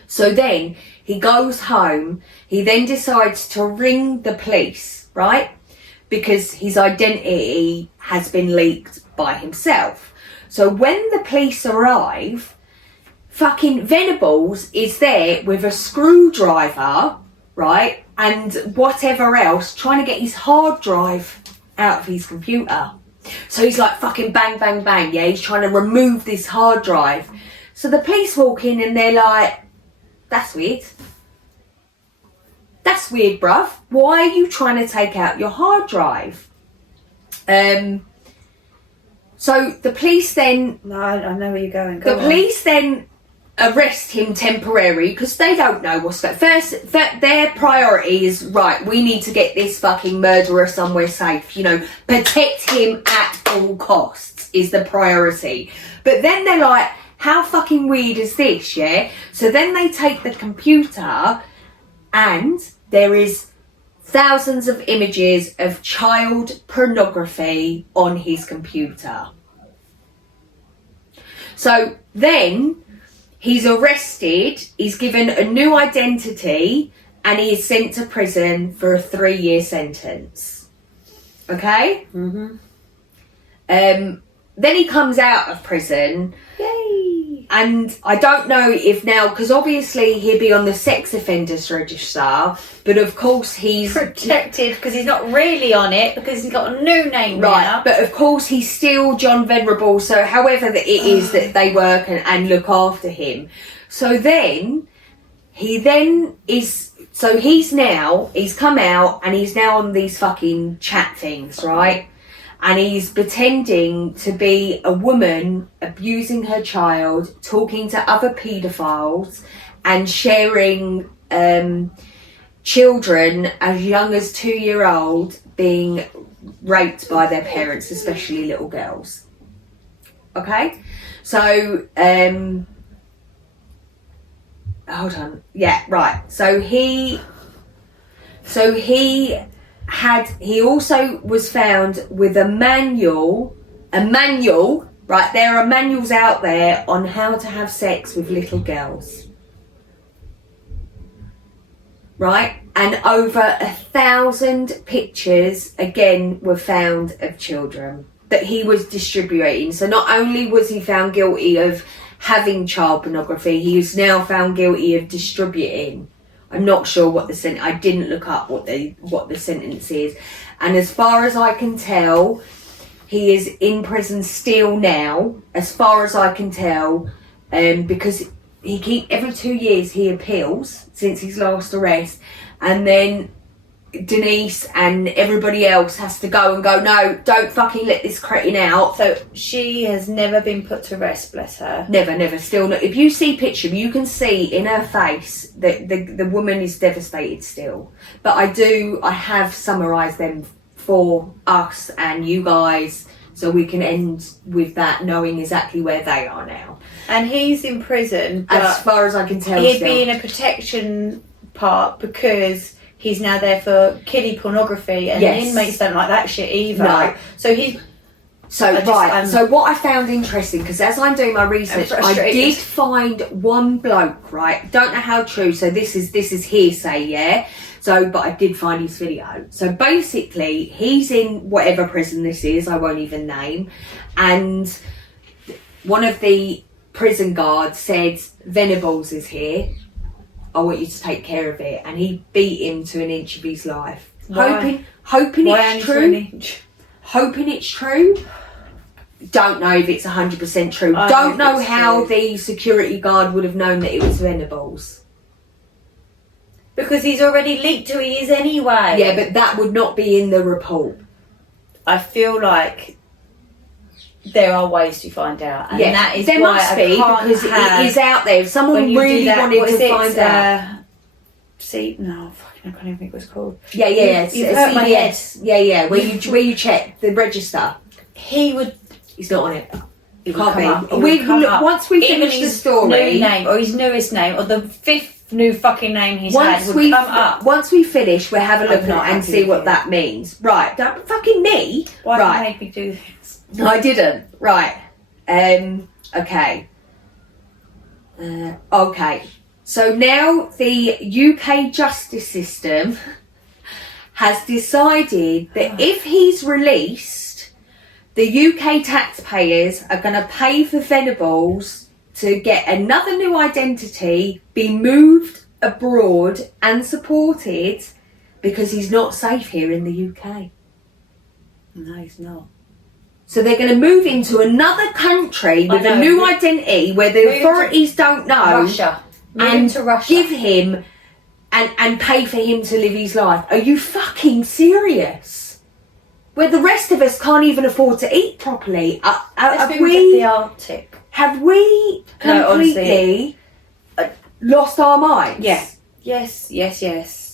So then he goes home. He then decides to ring the police, right? Because his identity has been leaked by himself. So when the police arrive, fucking Venables is there with a screwdriver, right? And whatever else, trying to get his hard drive out of his computer. So he's like fucking bang, bang, bang. Yeah, he's trying to remove this hard drive. So the police walk in and they're like, that's weird. That's weird, bruv. Why are you trying to take out your hard drive? So the police then... No, I know where you're going. The police then arrest him temporarily because they don't know what's going on. First, their priority is, right, we need to get this fucking murderer somewhere safe. You know, protect him at all costs is the priority. But then they're like, how fucking weird is this, yeah? So then they take the computer and there is thousands of images of child pornography on his computer. So then he's arrested, he's given a new identity, and he is sent to prison for a 3-year sentence. Okay? Mm-hmm. Then he comes out of prison. Yay! And I don't know if now, because obviously he'd be on the sex offenders register, but of course he's protected because he's not really on it because he's got a new name now. But of course he's still John Venerable, so however that it is that they work and look after him. So then he's come out and he's now on these fucking chat things, right? And he's pretending to be a woman abusing her child, talking to other paedophiles and sharing children as young as 2-year-old being raped by their parents, especially little girls. Okay? So, hold on. Yeah, right. So he also was found with a manual a manual, right? There are manuals out there on how to have sex with little girls. Right? And over 1,000 pictures, again, were found of children that he was distributing. So not only was he found guilty of having child pornography, he is now found guilty of distributing. I'm not sure what the sentence, I didn't look up what the sentence is. And as far as I can tell, he is in prison still now, as far as I can tell, because every 2 years he appeals since his last arrest, and then Denise and everybody else has to go and go, no, don't fucking let this cretin out. So she has never been put to rest, bless her. Never, still not. If you see picture, you can see in her face that the woman is devastated still. But I have summarised them for us and you guys, so we can end with that knowing exactly where they are now. And he's in prison, but as far as I can tell, he'd be in a protection part because he's now there for kiddie pornography, and the inmates don't like that shit either. No. So what I found interesting, because as I'm doing my research, I did find one bloke, right? Don't know how true. So this is hearsay, yeah. So, but I did find his video. So basically, he's in whatever prison this is. I won't even name. And one of the prison guards said, "Venables is here. I want you to take care of it." And he beat him to an inch of his life. Why? Hoping Why it's true. Hoping it's true. Don't know if it's 100% true. Don't know how the security guard would have known that it was Venables. Because he's already leaked who he is anyway. Yeah, but that would not be in the report. I feel like there are ways to find out, and that is there why must I be, can't because it is out there. If someone really wanted to find out, I can't even think what it's called. Yeah, You've hurt my head. CBS. Yeah, where you check the register. He's not on it. He Can't be. Once we finish the story, new name or his newest name or the 5th new fucking name he's had would come up. Once we finish, we'll have a look at it and see what that means. Right, don't fucking me. Why right. did you make me do this? No, I didn't. Right. Okay. Okay. So now the UK justice system has decided that if he's released, the UK taxpayers are going to pay for Venables to get another new identity, be moved abroad and supported, because he's not safe here in the UK. No, he's not. So they're going to move into another country with a new identity where the authorities don't know. Russia. And to Russia. Give him and pay for him to live his life. Are you fucking serious? Where the rest of us can't even afford to eat properly. Have the Arctic. Have we completely lost our minds? Yeah. Yes.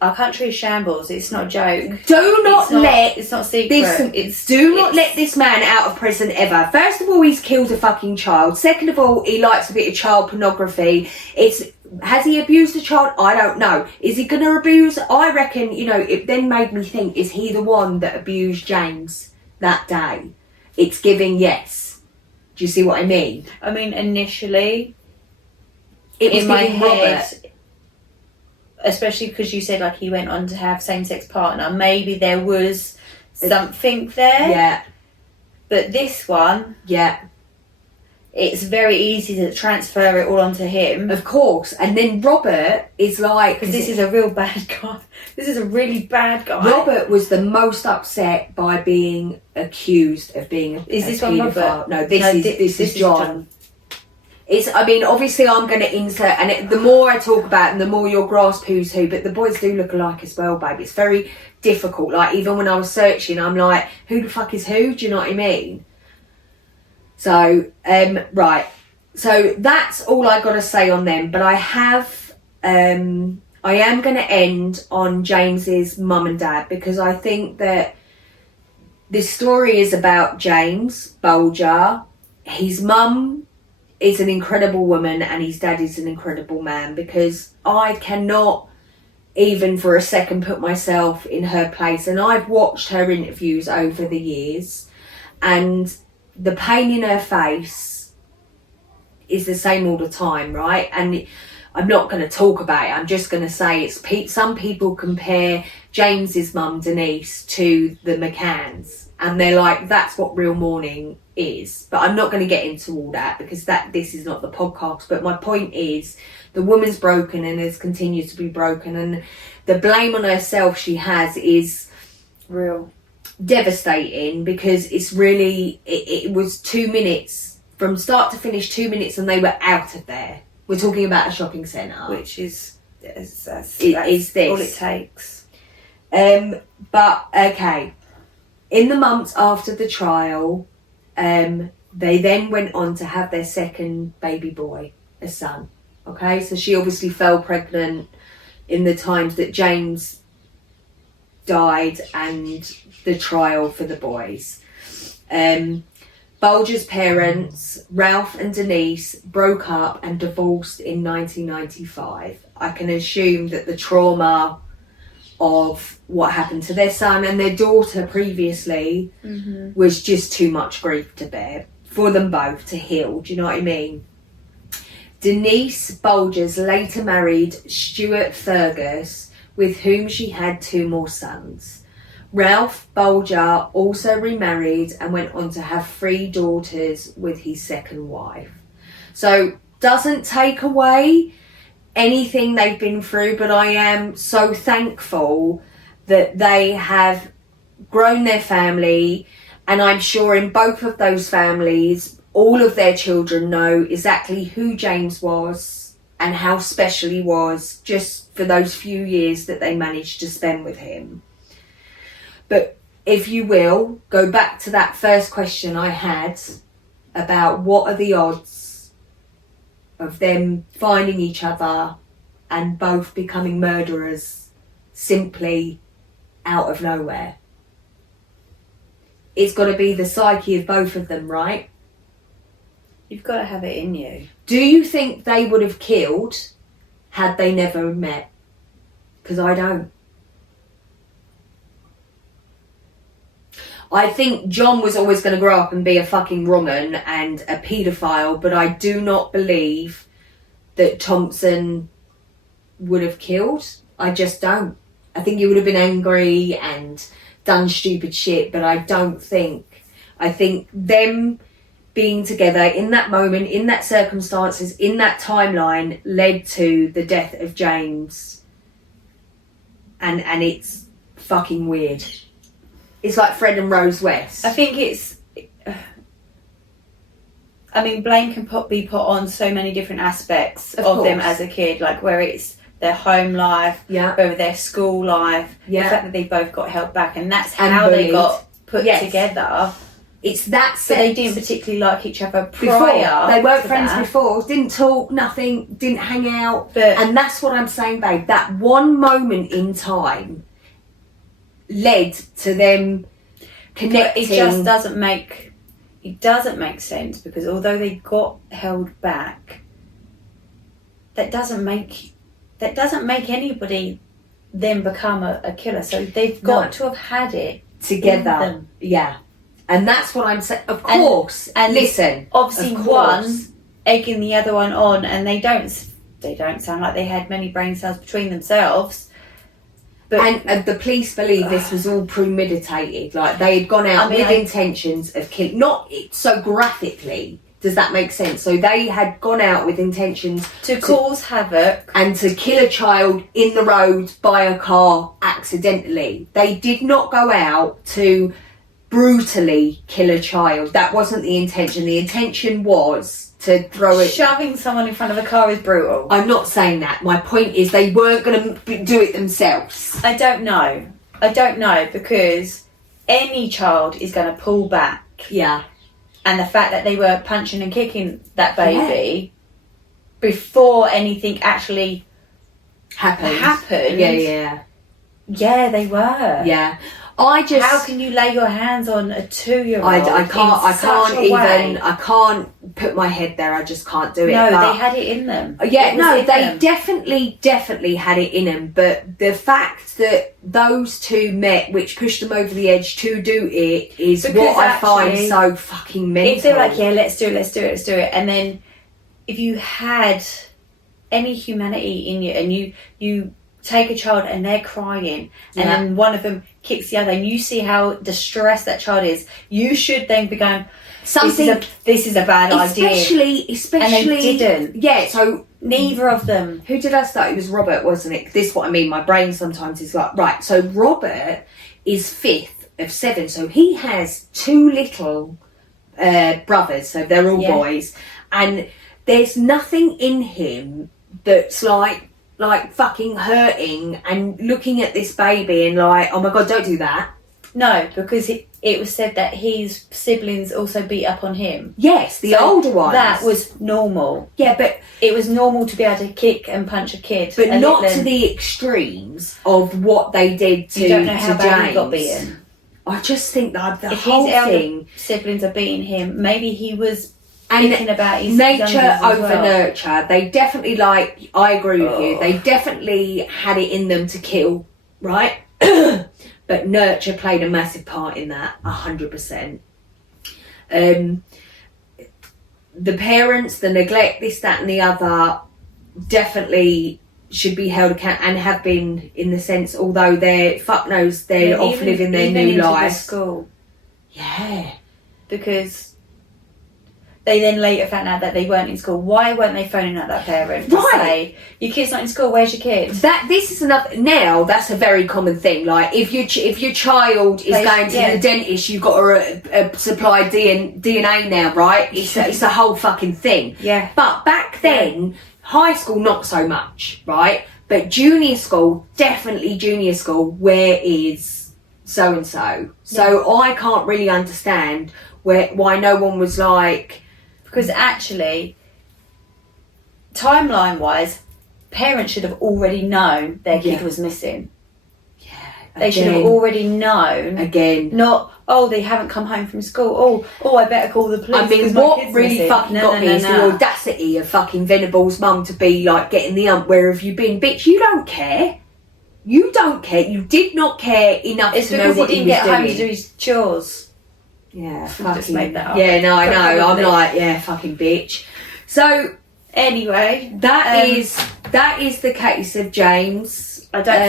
Our country is shambles. It's not a joke. It's not secret. Do not let this man out of prison ever. First of all, he's killed a fucking child. Second of all, he likes a bit of child pornography. Has he abused a child? I don't know. Is he going to abuse? I reckon, it then made me think, is he the one that abused James that day? It's giving yes. Do you see what I mean? I mean, initially, it was in my giving head, Robert. Especially because you said like he went on to have same-sex partner. Maybe there was something there. Yeah. But this one, it's very easy to transfer it all onto him. Of course. And then Robert is like... Because this is a real bad guy. This is a really bad guy. Robert was the most upset by being accused of being a this one Robert? No, this is John. Obviously I'm going to insert, and the more I talk about it, the more you'll grasp who's who, but the boys do look alike as well, babe. It's very difficult. Like, even when I was searching, I'm like, who the fuck is who? Do you know what I mean? So, right. So that's all I got to say on them, but I am going to end on James's mum and dad, because I think that this story is about James Bulger. His mum is an incredible woman and his dad is an incredible man, because I cannot even for a second put myself in her place. And I've watched her interviews over the years, and the pain in her face is the same all the time, right? And I'm not going to talk about it. I'm just going to say some people compare James's mum, Denise, to the McCanns, and they're like, that's what real mourning is. But I'm not going to get into all that because this is not the podcast. But my point is, the woman's broken and has continued to be broken, and the blame on herself she has is real devastating, because it's really, it was 2 minutes from start to finish, 2 minutes, and they were out of there. We're talking about a shopping centre, which is this all it takes. But okay, in the months after the trial, they then went on to have their second baby boy, a son. Okay, so she obviously fell pregnant in the times that James died and the trial for the boys. Bulger's parents, Ralph and Denise, broke up and divorced in 1995. I can assume that the trauma of what happened to their son and their daughter previously was just too much grief to bear for them both to heal. Do you know what I mean? Denise Bulgers later married Stuart Fergus, with whom she had 2 more sons. Ralph Bulger also remarried and went on to have 3 daughters with his second wife. So, doesn't take away anything they've been through, but I am so thankful that they have grown their family, and I'm sure in both of those families, all of their children know exactly who James was and how special he was just for those few years that they managed to spend with him. But if you will, go back to that first question I had about what are the odds of them finding each other and both becoming murderers simply out of nowhere. It's got to be the psyche of both of them, right? You've got to have it in you. Do you think they would have killed had they never met? Because I don't. I think John was always going to grow up and be a fucking wrong'un and a paedophile, but I do not believe that Thompson would have killed. I just don't. I think he would have been angry and done stupid shit, but I don't think. I think them being together in that moment, in that circumstances, in that timeline, led to the death of James. And it's fucking weird. It's like Fred and Rose West. I think it's... I mean, blame can be put on so many different aspects of them as a kid, like where it's their home life, whether their school life, the fact that they both got held back, and that's how they got put together. It's that sense. But they didn't particularly like each other prior. They weren't friends before, didn't talk, nothing, didn't hang out. And that's what I'm saying, babe. That one moment in time led to them connecting. But it just doesn't make... It doesn't make sense, because although they got held back, that doesn't make anybody then become a killer. So they've got to have had it together. Yeah. And that's what I'm saying. Of course. And listen, obviously one egging the other one on, and they don't sound like they had many brain cells between themselves. But and the police believe this was all premeditated. Like they had gone out with intentions of killing. Not so graphically. Does that make sense? So they had gone out with intentions to cause havoc and to kill a child in the road by a car accidentally. They did not go out to brutally kill a child. That wasn't the intention. The intention was to throw it. Shoving someone in front of a car is brutal. I'm not saying that. My point is they weren't going to do it themselves. I don't know, because any child is going to pull back. Yeah. And the fact that they were punching and kicking that baby before anything actually happened. Yeah, Yeah, they were. Yeah. How can you lay your hands on a 2-year-old? I can't put my head there. I just can't do it. No, but they had it in them. Yeah, no, they definitely had it in them. But the fact that those two met, which pushed them over the edge to do it, is Because what I actually, find so fucking mental. If they're like, yeah, let's do it, and then if you had any humanity in you, and you take a child and they're crying, and then one of them kicks the other, and you see how distressed that child is, you should then be going, this is a bad idea. Especially, and they didn't. Yeah, so neither of them. Who did I start? It was Robert, wasn't it? This is what I mean. My brain sometimes is like, right. So Robert is 5th of 7, so he has 2 little brothers. So they're all boys, and there's nothing in him that's like fucking hurting and looking at this baby and like, oh my god, don't do that. No, because it was said that his siblings also beat up on him. Yes, the older ones. That was normal. Yeah, but it was normal to be able to kick and punch a kid, but not to the extremes of what they did to. You don't know how bad James. he got beaten. I just think that the if whole his elder thing, siblings are beating him, maybe he was. And thinking about his nature over well. nurture. They definitely I agree with you. They definitely had it in them to kill, right? But nurture played a massive part in that, 100%. The parents, the neglect, this, that, and the other, definitely should be held accountable and have been, in the sense, although they're off living their new life. School. Yeah, because. They then later found out that they weren't in school. Why weren't they phoning out that parent to say, your kid's not in school, where's your kid? This is another. Now that's a very common thing. Like if your child is going to the dentist, you've got to supply DNA now, right? It's a whole fucking thing. Yeah. But back then, high school not so much, right? But junior school, definitely junior school. Where is so and so? So I can't really understand why no one was like. Because actually, timeline-wise, parents should have already known their kid was missing. Yeah. They should have already known. Again. Not, they haven't come home from school. Oh, I better call the police. I mean, what really fucking got me is the audacity of fucking Venable's mum to be like getting the where have you been? Bitch, you don't care. You don't care. You did not care enough to know what he was doing. It's because he didn't get home to do his chores. Yeah, fucking. Just made that up. Yeah, no, I know. I'm like, yeah, fucking bitch. So anyway, that is the case of James. I don't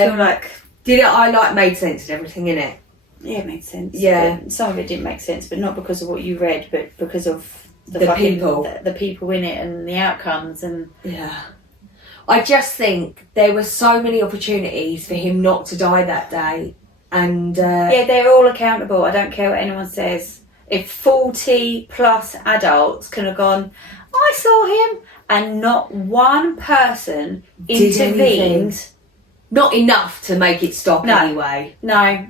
feel like made sense and everything in it. Yeah, it made sense. Yeah, some of it didn't make sense, but not because of what you read, but because of the people, the people in it and the outcomes and yeah. I just think there were so many opportunities for him not to die that day. And they're all accountable. I don't care what anyone says. If 40 plus adults can have gone, I saw him, and not one person intervened. Not enough to make it stop anyway. No,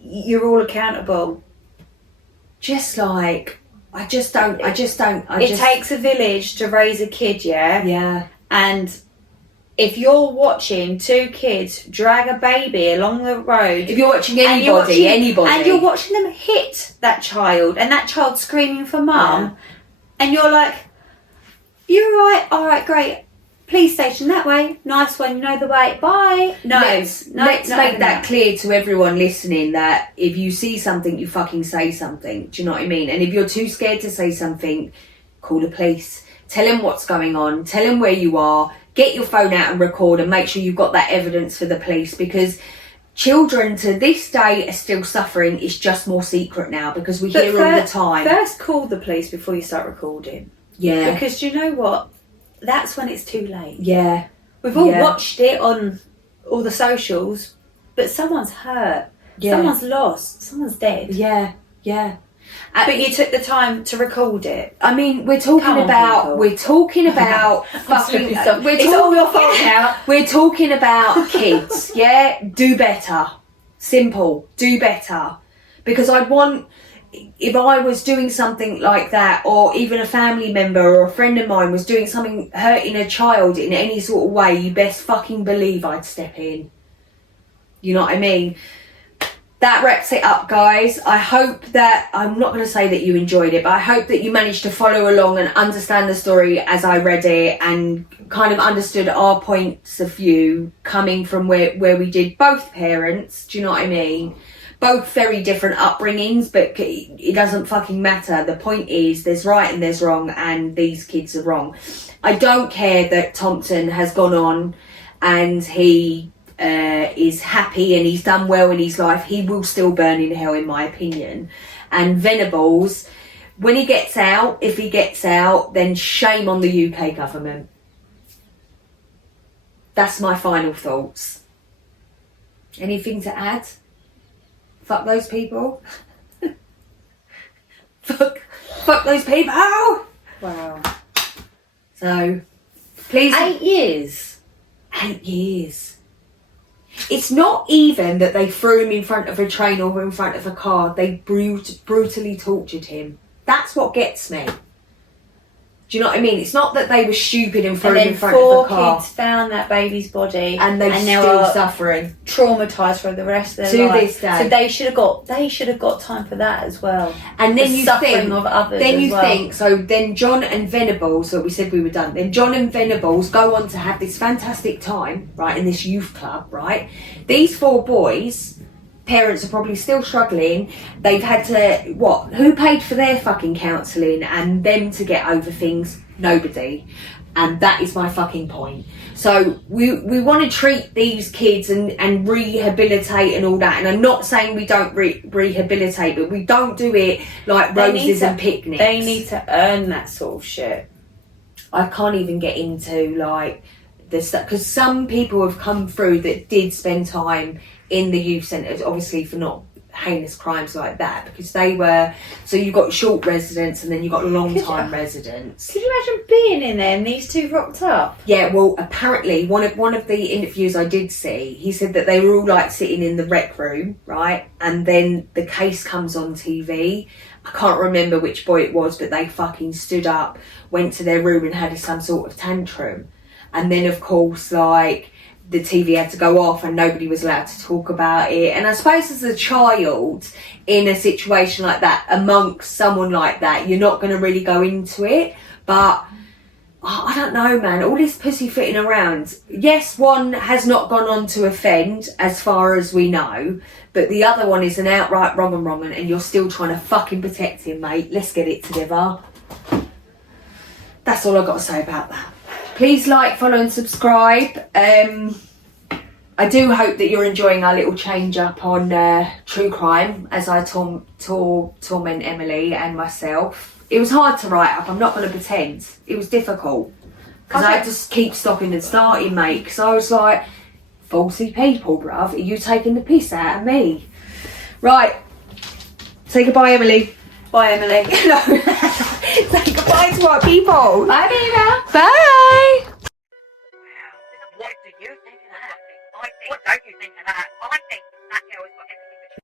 you're all accountable. Just like it takes a village to raise a kid. Yeah. And if you're watching 2 kids drag a baby along the road, if you're watching anybody, and you're watching them hit that child, and that child screaming for mum, and you're like, "You're right, all right, great, police station that way, nice one, you know the way, bye." Let's make that clear to everyone listening that if you see something, you fucking say something. Do you know what I mean? And if you're too scared to say something, call the police. Tell them what's going on. Tell them where you are. Get your phone out and record and make sure you've got that evidence for the police, because children to this day are still suffering. It's just more secret now because we hear all the time. First call the police before you start recording. Yeah. Because do you know what? That's when it's too late. Yeah. We've all watched it on all the socials, but someone's hurt. Yeah. Someone's lost. Someone's dead. Yeah. Yeah. But you took the time to record it. I mean, we're talking about fucking. It's all your fault now. We're talking about kids. Yeah, do better. Simple. Do better. Because I'd want, if I was doing something like that, or even a family member or a friend of mine was doing something hurting a child in any sort of way, you best fucking believe I'd step in. You know what I mean? that wraps it up, guys. I hope that, I'm not going to say that you enjoyed it, but I hope that you managed to follow along and understand the story as I read it, and kind of understood our points of view coming from where we did both parents. Do you know what I mean? Both very different upbringings, but it doesn't fucking matter. The point is, there's right and there's wrong, and these kids are wrong. I don't care that Thompson has gone on and he is happy and he's done well in his life. He will still burn in hell, in my opinion. And Venables, when he gets out, if he gets out, then shame on the UK government. That's my final thoughts. Anything to add? Fuck those people. fuck those people. Wow. So, please. 8 years. 8 years. It's not even that they threw him in front of a train or in front of a car. They brutally tortured him. That's what gets me. Do you know what I mean? It's not that they were stupid and threw him in front of a car. 4 kids found that baby's body, and they're still suffering, traumatized for the rest of their to life. this day. So they should have got time for that as well. And then the you suffering think, of others. then you as well. think. So then John and Venables. So we said we were done. Then John and Venables go on to have this fantastic time, right, in this youth club, right. These 4 boys. Parents are probably still struggling. They've had to, what? Who paid for their fucking counselling and them to get over things? Nobody. And that is my fucking point. So we want to treat these kids and rehabilitate and all that. And I'm not saying we don't rehabilitate, but we don't do it like roses and picnics. They need to earn that sort of shit. I can't even get into like this stuff, because some people have come through that did spend time in the youth centres, obviously for not heinous crimes like that, because they were, so you've got short residents and then you've got long time residents. Could you imagine being in there and these 2 rocked up? Yeah, well, apparently one of the interviews I did see, he said that they were all like sitting in the rec room, right, and then the case comes on TV. I can't remember which boy it was, but they fucking stood up, went to their room and had some sort of tantrum. And then, of course, like, the TV had to go off and nobody was allowed to talk about it. And I suppose as a child in a situation like that, amongst someone like that, you're not going to really go into it. But I don't know, man, all this pussyfooting around. Yes, one has not gone on to offend as far as we know, but the other one is an outright wrong and you're still trying to fucking protect him, mate. Let's get it together. That's all I've got to say about that. Please like, follow and subscribe. I do hope that you're enjoying our little change up on true crime as I torment Emily and myself. It was hard to write up, I'm not going to pretend. It was difficult. Because I had to keep stopping and starting, mate. Because I was like, falsy people, bruv. Are you taking the piss out of me? Right. Say goodbye, Emily. Bye, Emily. No. Say goodbye to our people. Bye, Nina. Bye. What do you think of that? What don't you think of that? I think that girl has got everything